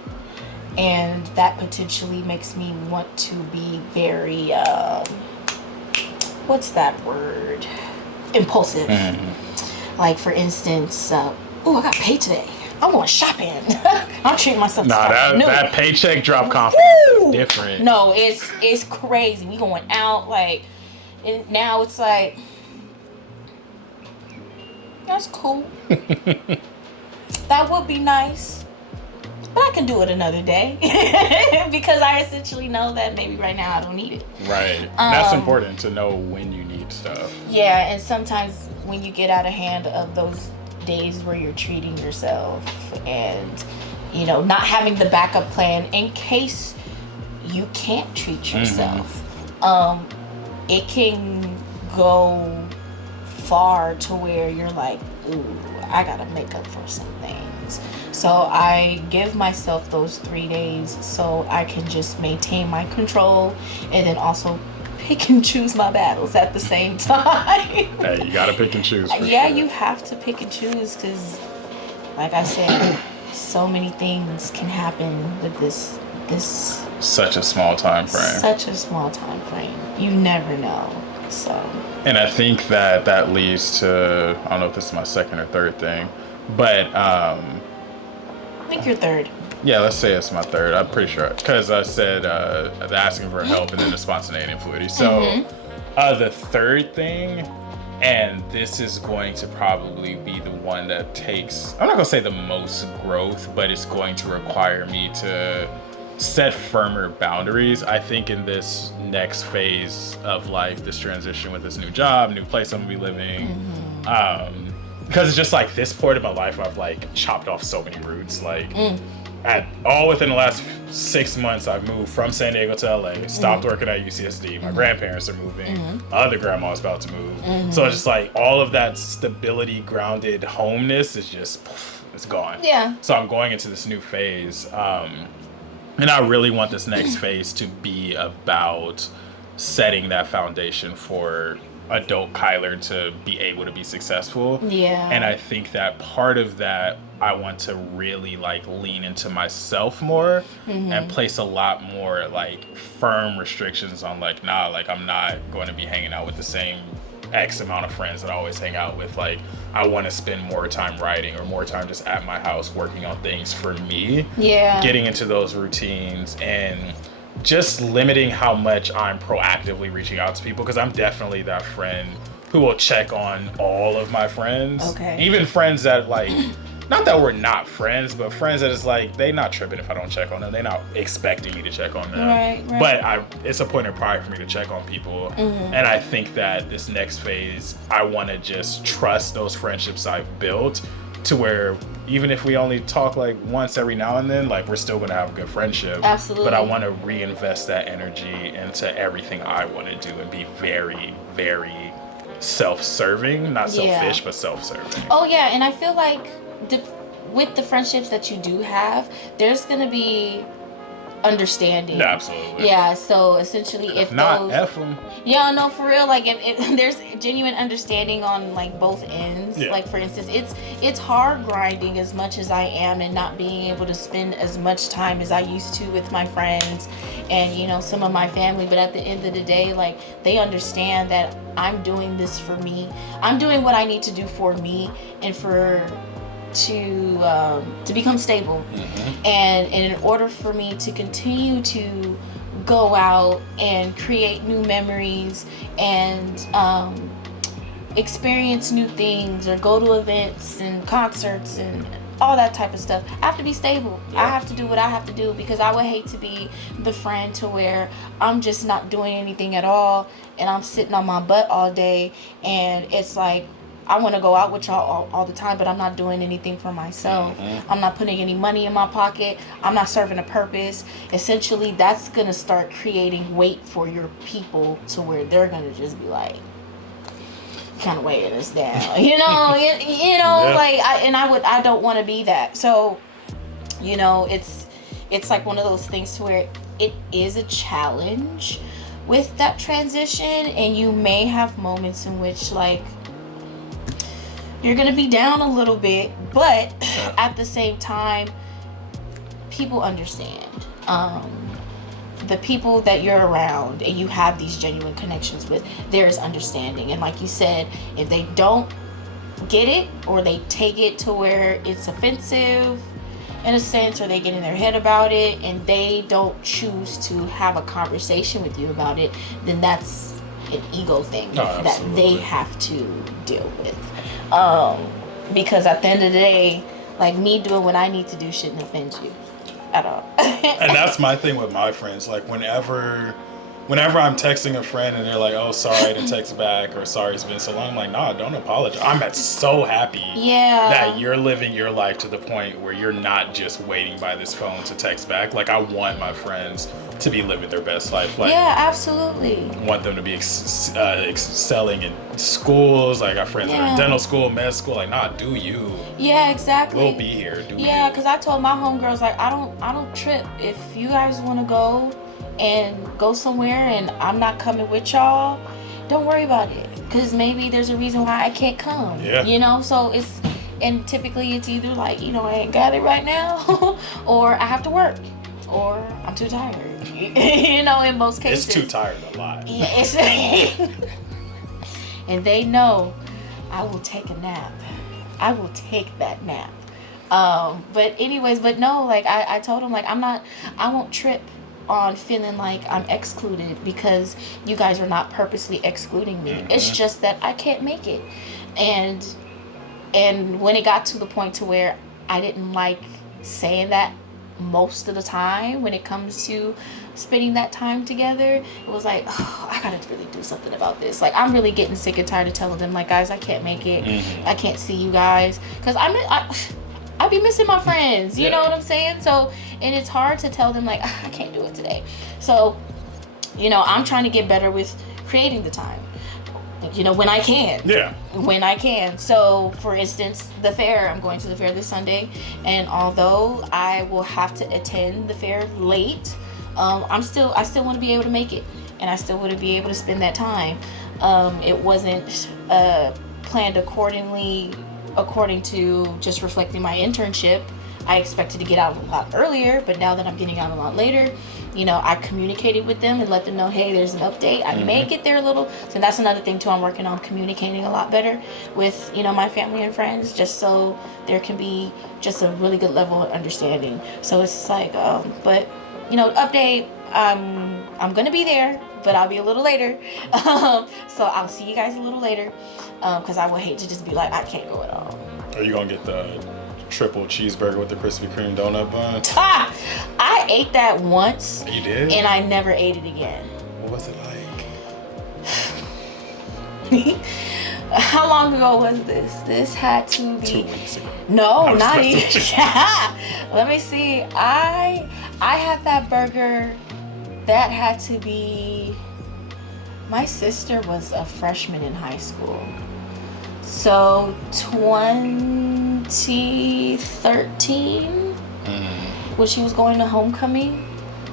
and that potentially makes me want to be very, what's that word? Impulsive. Like, for instance, I got paid today. I'm going shopping. I'm treating myself to something new. That paycheck drop confidence is different. No, it's crazy. We going out, like, and now it's like, that's cool. That would be nice. But I can do it another day. Because I essentially know that maybe right now I don't need it. Right. That's important to know when you need stuff. Yeah, and sometimes when you get out of hand of those days where you're treating yourself and, you know, not having the backup plan in case you can't treat yourself, it can go far to where you're like, ooh, I gotta make up for some things. So I give myself those 3 days so I can just maintain my control and then also pick and choose my battles at the same time. Hey, you gotta pick and choose. Yeah, sure. You have to pick and choose because, like I said, so many things can happen with this. Such a small time frame. Such a small time frame. You never know. So. And I think that leads to, I don't know if this is my second or third thing, but I think you're third. Yeah, let's say it's my third. I'm pretty sure because I said the asking for help and then the spontaneity and fluidity. So the third thing, And this is going to probably be the one that takes, I'm not gonna say the most growth, but it's going to require me to set firmer boundaries. I think in this next phase of life, this transition with this new job, new place I'm gonna be living, because it's just like this point in my life I've like chopped off so many roots. Like all within the last 6 months, I've moved from San Diego to LA, stopped working at UCSD. My grandparents are moving. My other grandma's about to move. So it's just like all of that stability, grounded homeness is just, it's gone. Yeah. So I'm going into this new phase. And I really want this next phase to be about setting that foundation for adult Kyler to be able to be successful. Yeah. And I think that part of that, I want to really like lean into myself more and place a lot more like firm restrictions on like, nah, like I'm not going to be hanging out with the same X amount of friends that I always hang out with. Like I want to spend more time writing or more time just at my house working on things for me. Yeah. Getting into those routines and just limiting how much I'm proactively reaching out to people, because I'm definitely that friend who will check on all of my friends. Okay. Even friends that like, not that we're not friends, but friends that is like, they not tripping if I don't check on them. They're not expecting me to check on them. Right. But it's a point of pride for me to check on people. And I think that this next phase, I want to just trust those friendships I've built to where even if we only talk like once every now and then, like we're still going to have a good friendship. Absolutely. But I want to reinvest that energy into everything I want to do and be very, very self-serving, not selfish, but self-serving. Oh yeah, and I feel like with the friendships that you do have, there's gonna be understanding. Yeah, absolutely. Yeah, so essentially if not those, F them. Yeah, no, for real, like if there's genuine understanding on like both ends. Yeah. Like for instance, it's hard grinding as much as I am and not being able to spend as much time as I used to with my friends and you know some of my family, but at the end of the day, like they understand that I'm doing this for me. I'm doing what I need to do for me and to become stable. And in order for me to continue to go out and create new memories and experience new things or go to events and concerts and all that type of stuff, I have to be stable. I have to do what I have to do, because I would hate to be the friend to where I'm just not doing anything at all and I'm sitting on my butt all day and it's like I want to go out with y'all all the time, but I'm not doing anything for myself. I'm not putting any money in my pocket. I'm not serving a purpose. Essentially, that's going to start creating weight for your people to where they're going to just be like, kind of weighing us down. You know, like, I don't want to be that. So, you know, it's like one of those things to where it is a challenge with that transition, and you may have moments in which, like, you're gonna be down a little bit, but at the same time, people understand. The people that you're around and you have these genuine connections with, there's understanding. And like you said, if they don't get it or they take it to where it's offensive in a sense, or they get in their head about it and they don't choose to have a conversation with you about it, then that's an ego thing that they have to deal with. Because at the end of the day, like, me doing what I need to do shouldn't offend you at all. And that's my thing with my friends. Like, whenever I'm texting a friend and they're like, oh, sorry I didn't text back, or sorry it's been so long, I'm like, nah, don't apologize. I'm so happy that you're living your life to the point where you're not just waiting by this phone to text back. Like, I want my friends to be living their best life. Like, yeah, absolutely. Want them to be excelling in schools. Like, I got friends that are in dental school, med school. Like, nah, do you. Yeah, exactly. We'll be here. Yeah, because I told my homegirls, like, I don't trip. If you guys want to go and go somewhere and I'm not coming with y'all, don't worry about it, because maybe there's a reason why I can't come. You know, so and typically it's either like, you know, I ain't got it right now or I have to work or I'm too tired. You know, in most cases it's too tired a lot. Yeah, and they know I will take a nap. I will take that nap. But anyways, but no, like I told him, like, I won't trip on feeling like I'm excluded because you guys are not purposely excluding me. It's just that I can't make it. And when it got to the point to where I didn't like saying that most of the time when it comes to spending that time together, it was like, oh, I gotta really do something about this. Like, I'm really getting sick and tired of telling them, like, guys, I can't make it. I can't see you guys. Because I be missing my friends. You know what I'm saying? So, and it's hard to tell them, like, I can't do it today. So, you know, I'm trying to get better with creating the time. You know, when I can. Yeah. When I can. So, for instance, the fair, I'm going to the fair this Sunday. And although I will have to attend the fair late, I still want to be able to make it. And I still want to be able to spend that time. It wasn't planned according to just reflecting my internship. I expected to get out a lot earlier, but now that I'm getting out a lot later, you know, I communicated with them and let them know, hey, there's an update. I may get there a little. So that's another thing too. I'm working on communicating a lot better with, you know, my family and friends, just so there can be just a really good level of understanding. So it's like, but you know, update. I'm gonna be there, but I'll be a little later. So I'll see you guys a little later, because I would hate to just be like, I can't go at all. Are you gonna get the triple cheeseburger with the Krispy Kreme donut bun? I ate that once. You did? And I never ate it again. What was it like? How long ago was this? This had to be 2 weeks ago. No, not even. Let me see. I had that burger. That had to be. My sister was a freshman in high school. So 2013, when she was going to homecoming.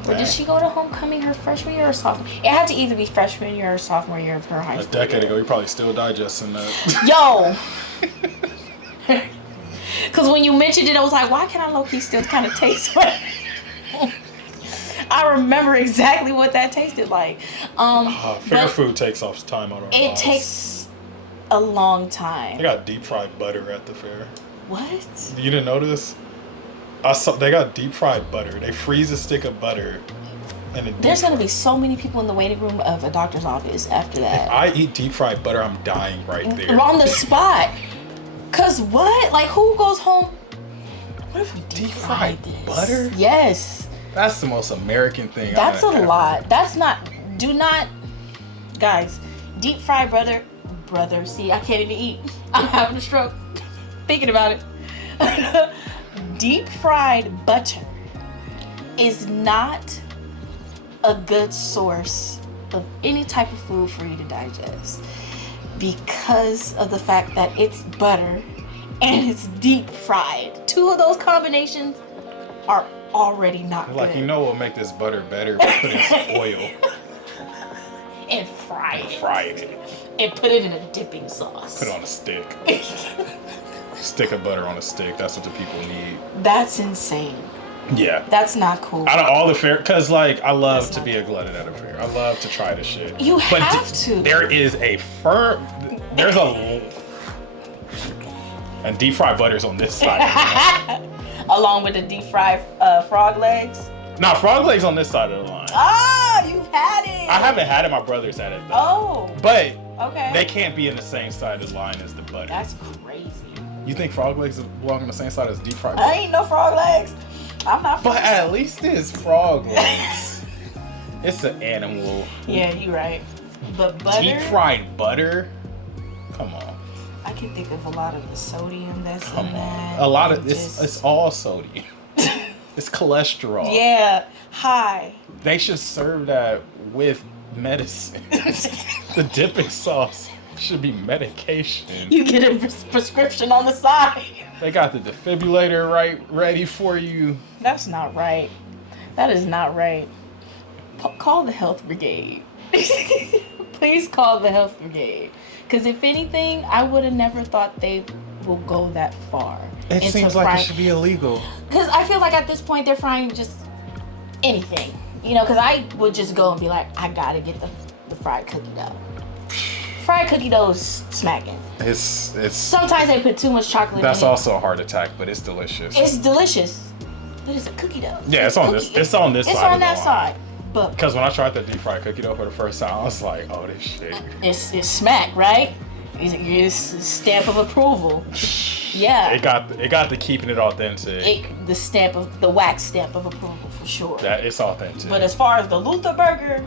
Or did she go to homecoming her freshman year or sophomore? It had to either be freshman year or sophomore year of her high school. A decade ago, you're probably still digesting that. Yo! Because when you mentioned it, I was like, why can I low-key still kind of taste what I remember exactly what that tasted like. Fair food takes off time out of our It lives. takes a long time. They got deep fried butter at the fair. What? You didn't notice? They got deep fried butter. They freeze a stick of butter. There's going to be so many people in the waiting room of a doctor's office after that. If I eat deep fried butter, I'm dying right there. On the spot. Cause what? Like, who goes home? What if we deep fried this? Butter? Yes. That's the most American thing. That's a lot. That's not. Do not, guys. Deep fried brother. See, I can't even eat. I'm having a stroke thinking about it. Deep fried butter is not a good source of any type of food for you to digest, because of the fact that it's butter and it's deep fried. Two of those combinations are already not good. Like, you know what will make this butter better? We put in some oil. And fry it. it. And put it in a dipping sauce. Put it on a stick. Stick of butter on a stick. That's what the people need. That's insane. Yeah. That's not cool. Out of all the fair, because like I love to be a glutton at a fair. I love to try the shit. You have to. There's and deep fried butter's on this side. Along with the deep fried frog legs. Nah, frog legs on this side of the line. Oh, you've had it. I haven't had it. My brother's had it though. Oh. But okay. They can't be in the same side of the line as the butter. That's crazy. You think frog legs belong on the same side as deep fried butter? I ain't no frog legs. I'm not. But at least it's frog legs. It's an animal. Yeah, you're right. But butter. Deep fried butter. Come on. I can think of a lot of the sodium that's in that. A lot of it's all sodium. It's cholesterol. Yeah, high. They should serve that with medicine. The dipping sauce should be medication. You get a prescription on the side. They got the defibrillator ready for you. That's not right. That is not right. Call the health brigade. Please call the health brigade. Because if anything, I would have never thought they will go that far. It seems like it should be illegal. Because I feel like at this point they're frying just anything. You know, because I would just go and be like, I gotta get the fried cookie dough. Fried cookie dough is smacking. It's sometimes they put too much chocolate in it. That's also a heart attack, but it's delicious. It's delicious. what is it? Cookie dough. Yeah, it's on this. It's on this side. It's on that side. But because when I tried the deep fried cookie dough for the first time, I was like, oh, this shit. It's smack, right? It's a stamp of approval. Yeah. It got the keeping it authentic. The wax stamp of approval for sure. That it's authentic. But as far as the Luther burger,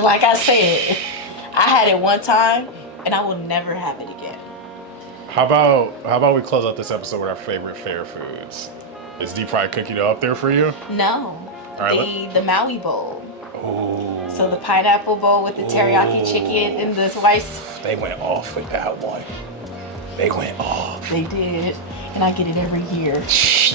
like I said, I had it one time and I will never have it again. How about we close out this episode with our favorite fair foods? Is deep fried cookie dough up there for you? No. All right, the Maui bowl. Oh. So the pineapple bowl with the teriyaki chicken and the rice. They went off with that one. They went off. They did. And I get it every year.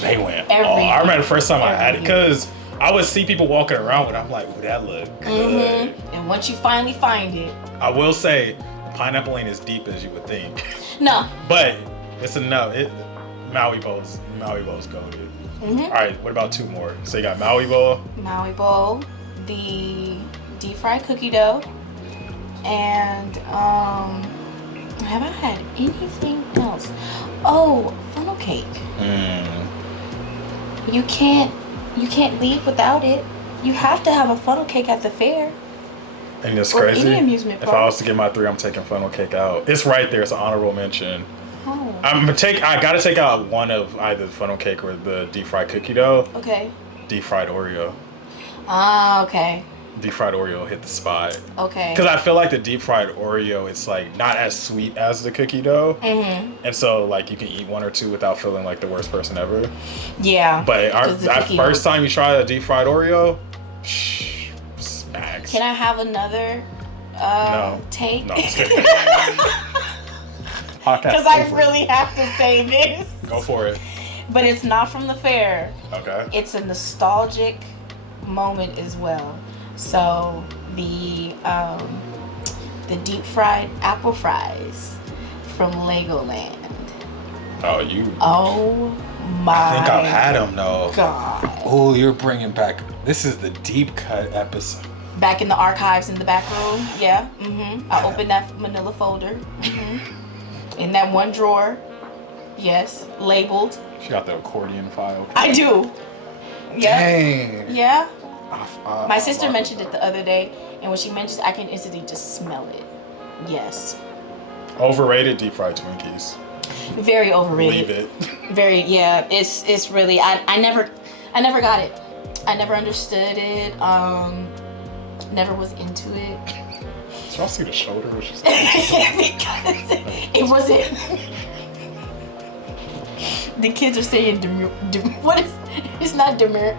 They went every off. year. I remember the first time I had it because I would see people walking around with it. I'm like, ooh, that look good. Mm-hmm. And once you finally find it. I will say, pineapple ain't as deep as you would think. No. But it's enough. Maui Bowl's goated. Mm-hmm. All right, what about two more? So you got Maui Bowl. Maui Bowl, the deep fried cookie dough, and have I had anything else? Oh, funnel cake. You can't leave without it. You have to have a funnel cake at the fair. And it's or crazy. Any amusement park. If I was to get my 3, I'm taking funnel cake out. It's right there. It's an honorable mention. Oh. I gotta take out one of either the funnel cake or the deep fried cookie dough. Okay. Deep fried Oreo. Ah, okay. Deep fried Oreo hit the spot. Okay. Because I feel like the deep fried Oreo, it's like not as sweet as the cookie dough. Mm-hmm. And so like you can eat 1 or 2 without feeling like the worst person ever. Yeah. But that first time you try a deep fried Oreo, smacks. Can I have another no. take? No, I'm just kidding. Because I really have to say this. Go for it. But it's not from the fair. Okay. It's a nostalgic moment as well. So the deep fried apple fries from Legoland. Oh my! I think I've had them though. God. Oh, you're bringing back. This is the deep cut episode. Back in the archives in the back room. Yeah. Mm-hmm. I opened that manila folder. Mm-hmm. In that one drawer. Yes. Labeled. She got the accordion file. I do. Yeah. Dang. Yeah. My sister mentioned it the other day, and when she mentions it, I can instantly just smell it. Yes. Overrated deep fried Twinkies. Very overrated. Leave it. Very, yeah. It's really I never got it. I never understood it. Never was into it. Did y'all see the shoulder? Because it wasn't. The kids are saying what is? It's not demure.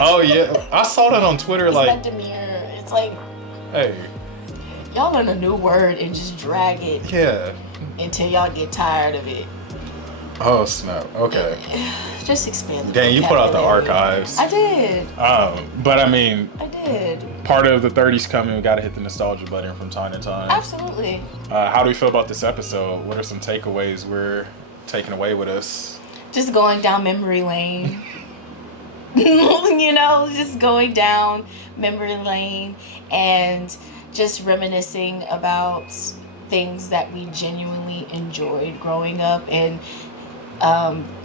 Oh yeah, I saw that on Twitter. It's like not demure. It's like, hey, y'all learn a new word and just drag it. Yeah. Until y'all get tired of it. Oh snap. Okay. Just expand the Dang, you put out the vocabulary. archives. I did. But I mean, I did. Part of the 30's coming. We gotta hit the nostalgia button from time to time. Absolutely. How do we feel about this episode? What are some takeaways we're taking away with us? Just going down memory lane. You know, just going down memory lane and just reminiscing about things that we genuinely enjoyed growing up and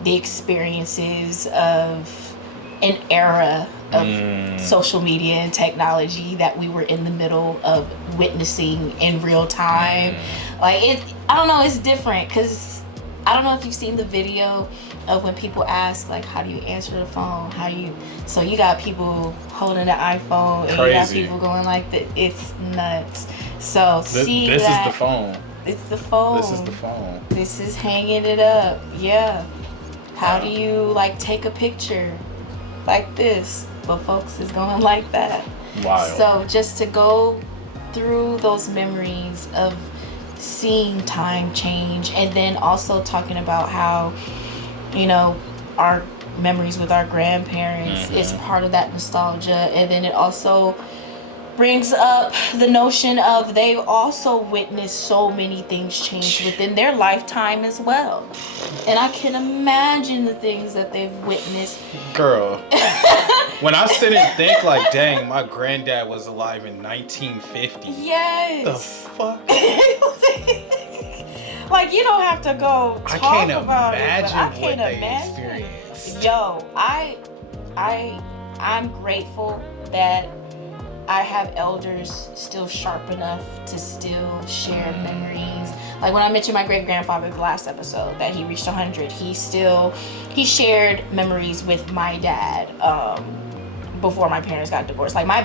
the experiences of an era of social media and technology that we were in the middle of witnessing in real time. Like I don't know, it's different because I don't know if you've seen the video of when people ask like, how do you answer the phone? So you got people holding the iPhone and you got people going like that. It's nuts. So This is the phone. It's the phone. This is the phone. This is hanging it up. Yeah. How do you like take a picture like this? But folks is going like that. Wild. So just to go through those memories of seeing time change and then also talking about how, you know, our memories with our grandparents is part of that nostalgia, and then it also brings up the notion of they've also witnessed so many things change within their lifetime as well. And I can imagine the things that they've witnessed. Girl, when I sit and think like, dang, my granddad was alive in 1950. Yes. The fuck? Like, you don't have to go talk I can't about imagine it, but I what can't they imagine. experienced. Yo, I'm grateful that I have elders still sharp enough to still share memories. Like when I mentioned my great grandfather the last episode that he reached 100, he shared memories with my dad before my parents got divorced. Like my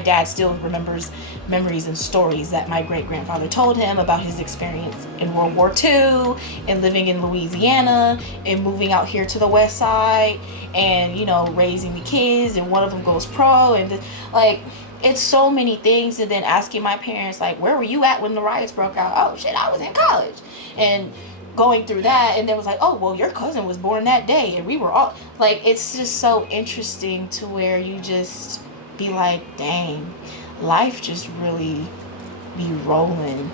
dad still remembers memories and stories that my great grandfather told him about his experience in World War II and living in Louisiana and moving out here to the West Side and, you know, raising the kids, and one of them goes pro, and like it's so many things. And then asking my parents, like, where were you at when the riots broke out? Oh shit, I was in college. And going through that, and then was like, oh well, your cousin was born that day, and we were all like, it's just so interesting to where you just be like, dang, life just really be rolling.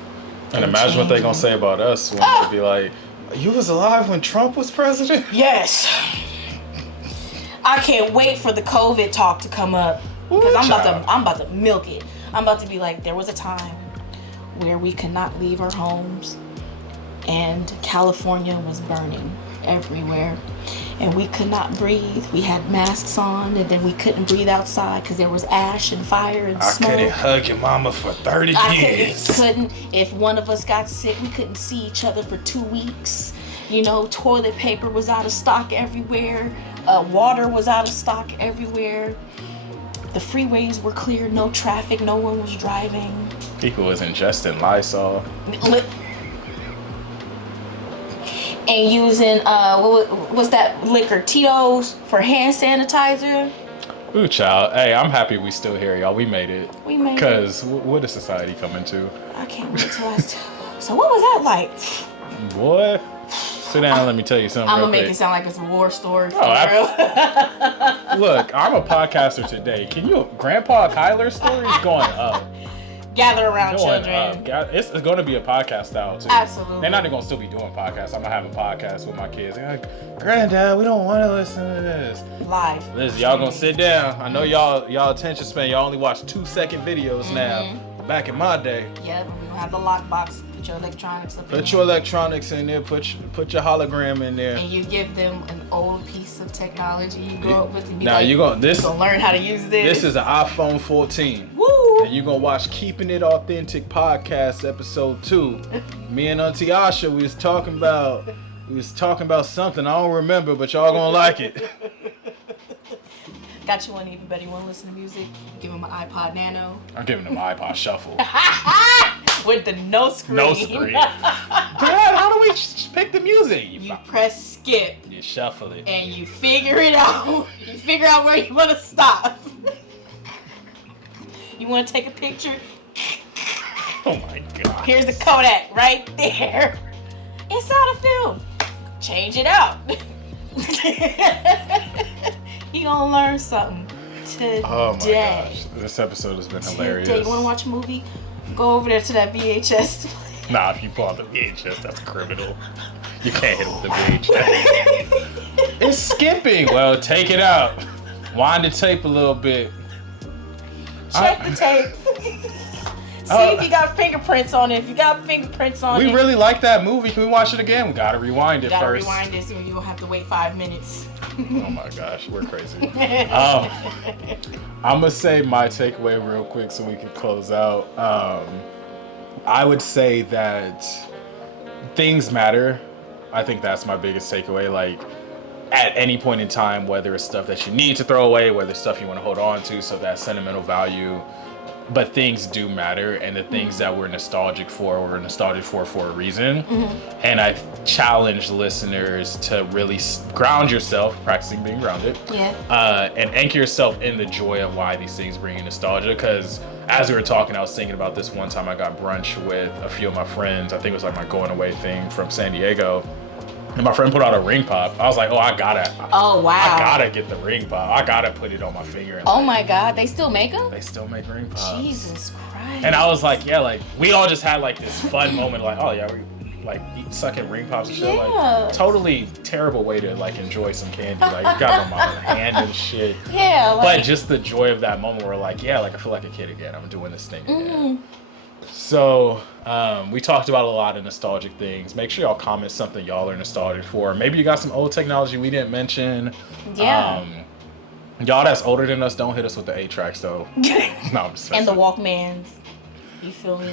And imagine what they gonna say about us when they be like, you was alive when Trump was president? Yes. I can't wait for the COVID talk to come up, because I'm about to milk it. I'm about to be like, there was a time where we could not leave our homes and California was burning everywhere and we could not breathe. We had masks on, and then we couldn't breathe outside because there was ash and fire and smoke. I couldn't hug your mama for 30 years. Couldn't. If one of us got sick, we couldn't see each other for 2 weeks. You know, toilet paper was out of stock everywhere. Water was out of stock everywhere. The freeways were clear, no traffic, no one was driving. People was ingesting Lysol. And using, what was that liquor, Tito's, for hand sanitizer. Ooh, child. Hey, I'm happy we still here, y'all. We made it. We made it. Because what is society coming to? I can't wait till I tell. So what was that like? Boy, sit down and let me tell you something I'm real going to make quick. it sound like it's a war story. Oh, look, I'm a podcaster today. Grandpa Kyler's story is going up. Gather around children. It's going to be a podcast style too. Absolutely. They're not going to still be doing podcasts. I'm going to have a podcast with my kids. They're like, Granddad, we don't want to listen to this. Live. Listen, y'all going to sit down. I know y'all attention span. Y'all only watch 2-second videos now. Back in my day. Yep, we don't have the lockbox. Put your electronics up in Put your electronics in there. Put your hologram in there. And you give them an old piece of technology you grow up with and be now like, you're going to learn how to use this. This is an iPhone 14. Woo! And you're going to watch Keeping It Authentic Podcast episode 2. Me and Auntie Asha, we was talking about something. I don't remember, but y'all going to like it. Got you one even better. You want to listen to music? Give them an iPod Nano. I'm giving them an iPod Shuffle. With the no screen. No screen. Dad, how do we pick the music? You press skip. You shuffle it. And you figure it out. You figure out where you want to stop. You want to take a picture? Oh my God. Here's the Kodak right there. It's out of film. Change it out. You gonna learn something today. Oh my gosh. This episode has been hilarious. Today, you wanna watch a movie? Go over there to that VHS. Nah, if you pull out the VHS, that's criminal. You can't hit it with the VHS. It's skipping. Well, take it out. Wind the tape a little bit. Check the tape. See if you got fingerprints on it. If you got fingerprints on it. We really like that movie. Can we watch it again? We gotta rewind it first. Rewind it so you don't have to wait 5 minutes. Oh my gosh, we're crazy. I'm gonna say my takeaway real quick so we can close out. I would say that things matter. I think that's my biggest takeaway. Like, at any point in time, whether it's stuff that you need to throw away, whether it's stuff you want to hold on to, so that sentimental value. But things do matter, and the things that we're nostalgic for a reason. And I challenge listeners to really ground yourself, practicing being grounded, and anchor yourself in the joy of why these things bring you nostalgia. Because as we were talking, I was thinking about this one time I got brunch with a few of my friends. I think it was like my going away thing from San Diego. And my friend put out a ring pop. I was like, I gotta get the ring pop. I gotta put it on my finger. Oh my God, they still make them? They still make ring pops. Jesus Christ. And I was like, we all just had like this fun moment, like, oh yeah, we like sucking ring pops and shit. Like, totally terrible way to like enjoy some candy. Like, got them on my hand and shit. Yeah. But just the joy of that moment where like, I feel like a kid again. I'm doing this thing again. So, we talked about a lot of nostalgic things. Make sure y'all comment something y'all are nostalgic for. Maybe you got some old technology we didn't mention. Yeah. Y'all that's older than us, don't hit us with the 8-tracks though. No, I'm just And the Walkmans. You feel me?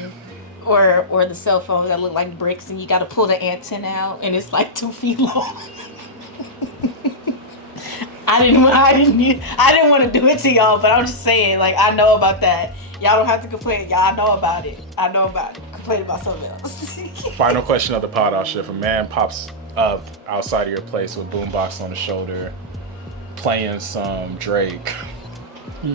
Or the cell phones that look like bricks and you gotta pull the antenna out and it's like 2 feet long. I didn't want to do it to y'all, but I'm just saying, like, I know about that. Y'all don't have to complain. Y'all know about it. I know about it. Complain about something else. Final question of the pod, Asha. If a man pops up outside of your place with boombox on the shoulder, playing some Drake,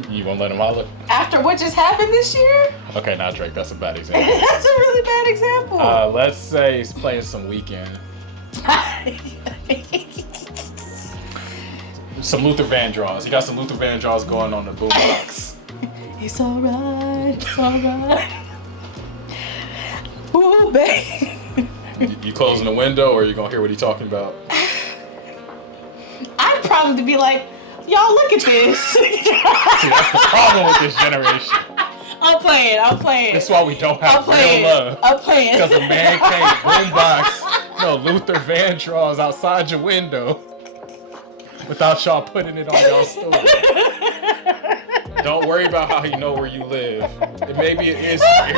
you won't let him holler? After what just happened this year? Okay, not Drake. That's a bad example. That's a really bad example. Let's say he's playing some Weekend. Some Luther Vandross. He got some Luther Vandross going on the boombox. It's alright. It's alright. Ooh, babe. You closing the window, or you gonna hear what he's talking about? I'd probably be like, y'all look at this. See, that's the problem with this generation. I'm playing. That's why we don't have real love. I'm playing. Because a man can't boombox Luther Vandross outside your window without y'all putting it on y'all story. Don't worry about how he know where you live. Maybe it is weird.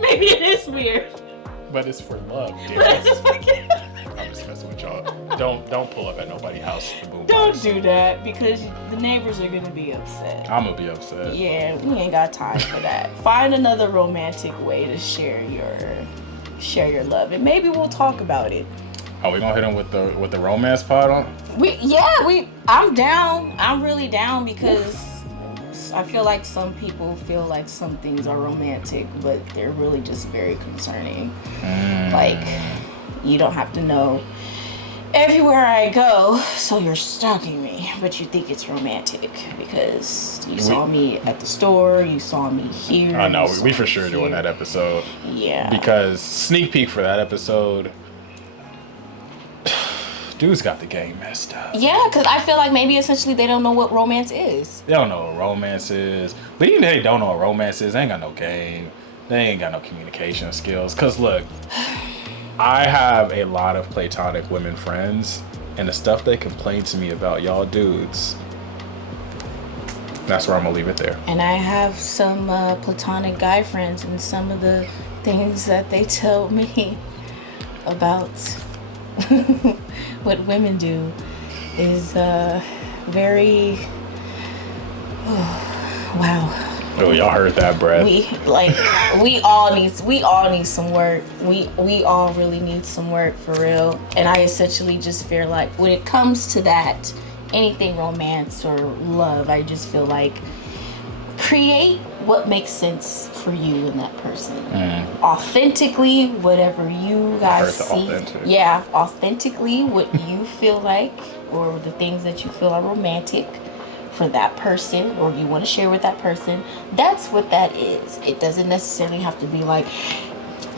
Maybe it is weird. But it's for love, dear. I'm just messing with y'all. Don't pull up at nobody's house with the boombox. Don't do that because the neighbors are gonna be upset. I'm gonna be upset. Yeah, we ain't got time for that. Find another romantic way to share your love, and maybe we'll talk about it. Are we gonna hit him with the romance pod on? I'm down. I'm really down because I feel like some people feel like some things are romantic, but they're really just very concerning. Like, you don't have to know everywhere I go, so you're stalking me, but you think it's romantic because you saw me at the store, you saw me here. I know, we for sure doing that episode. Yeah. Because sneak peek for that episode, dude's got the game messed up. Yeah, because I feel like maybe essentially they don't know what romance is. They don't know what romance is. But even if they don't know what romance is, they ain't got no game. They ain't got no communication skills. Because look, I have a lot of platonic women friends, and the stuff they complain to me about y'all dudes, that's where I'm going to leave it there. And I have some platonic guy friends, and some of the things that they tell me about what women do is very wow. Oh, y'all heard that, Brad. We all need some work. We all really need some work for real. And I essentially just feel like when it comes to that, anything romance or love, I just feel like create what makes sense for you and that person. Authentically, whatever you guys see. Yeah, authentically what you feel like, or the things that you feel are romantic for that person, or you want to share with that person. That's what that is. It doesn't necessarily have to be like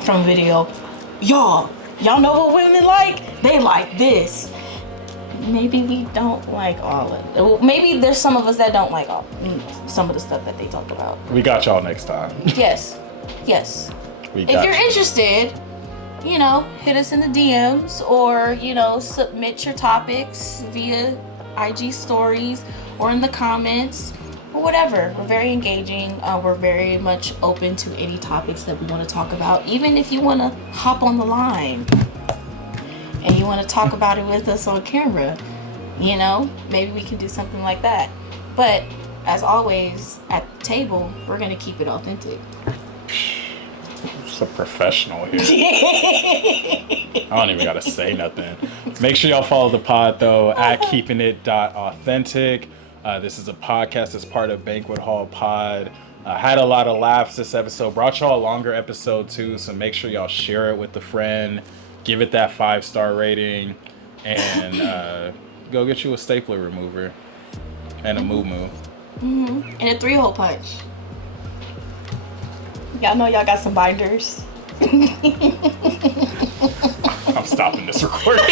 from video. Y'all know what women like? They like this. Maybe we don't like all of it. Maybe there's some of us that don't like some of the stuff that they talk about. We got y'all next time. Yes. If you're interested, hit us in the DMs, or, submit your topics via IG stories or in the comments or whatever. We're very engaging. We're very much open to any topics that we want to talk about. Even if you want to hop on the line and you want to talk about it with us on camera, maybe we can do something like that. But as always, at the table, we're going to keep it authentic. It's a professional here. I don't even got to say nothing. Make sure y'all follow the pod, though, at keepinit.authentic. This is a podcast that's part of Banquet Hall Pod. Had a lot of laughs this episode. Brought y'all a longer episode, too, so make sure y'all share it with a friend. Give it that 5-star rating, and go get you a stapler remover and a moo-moo. And a 3-hole punch. Y'all know y'all got some binders. I'm stopping this recording.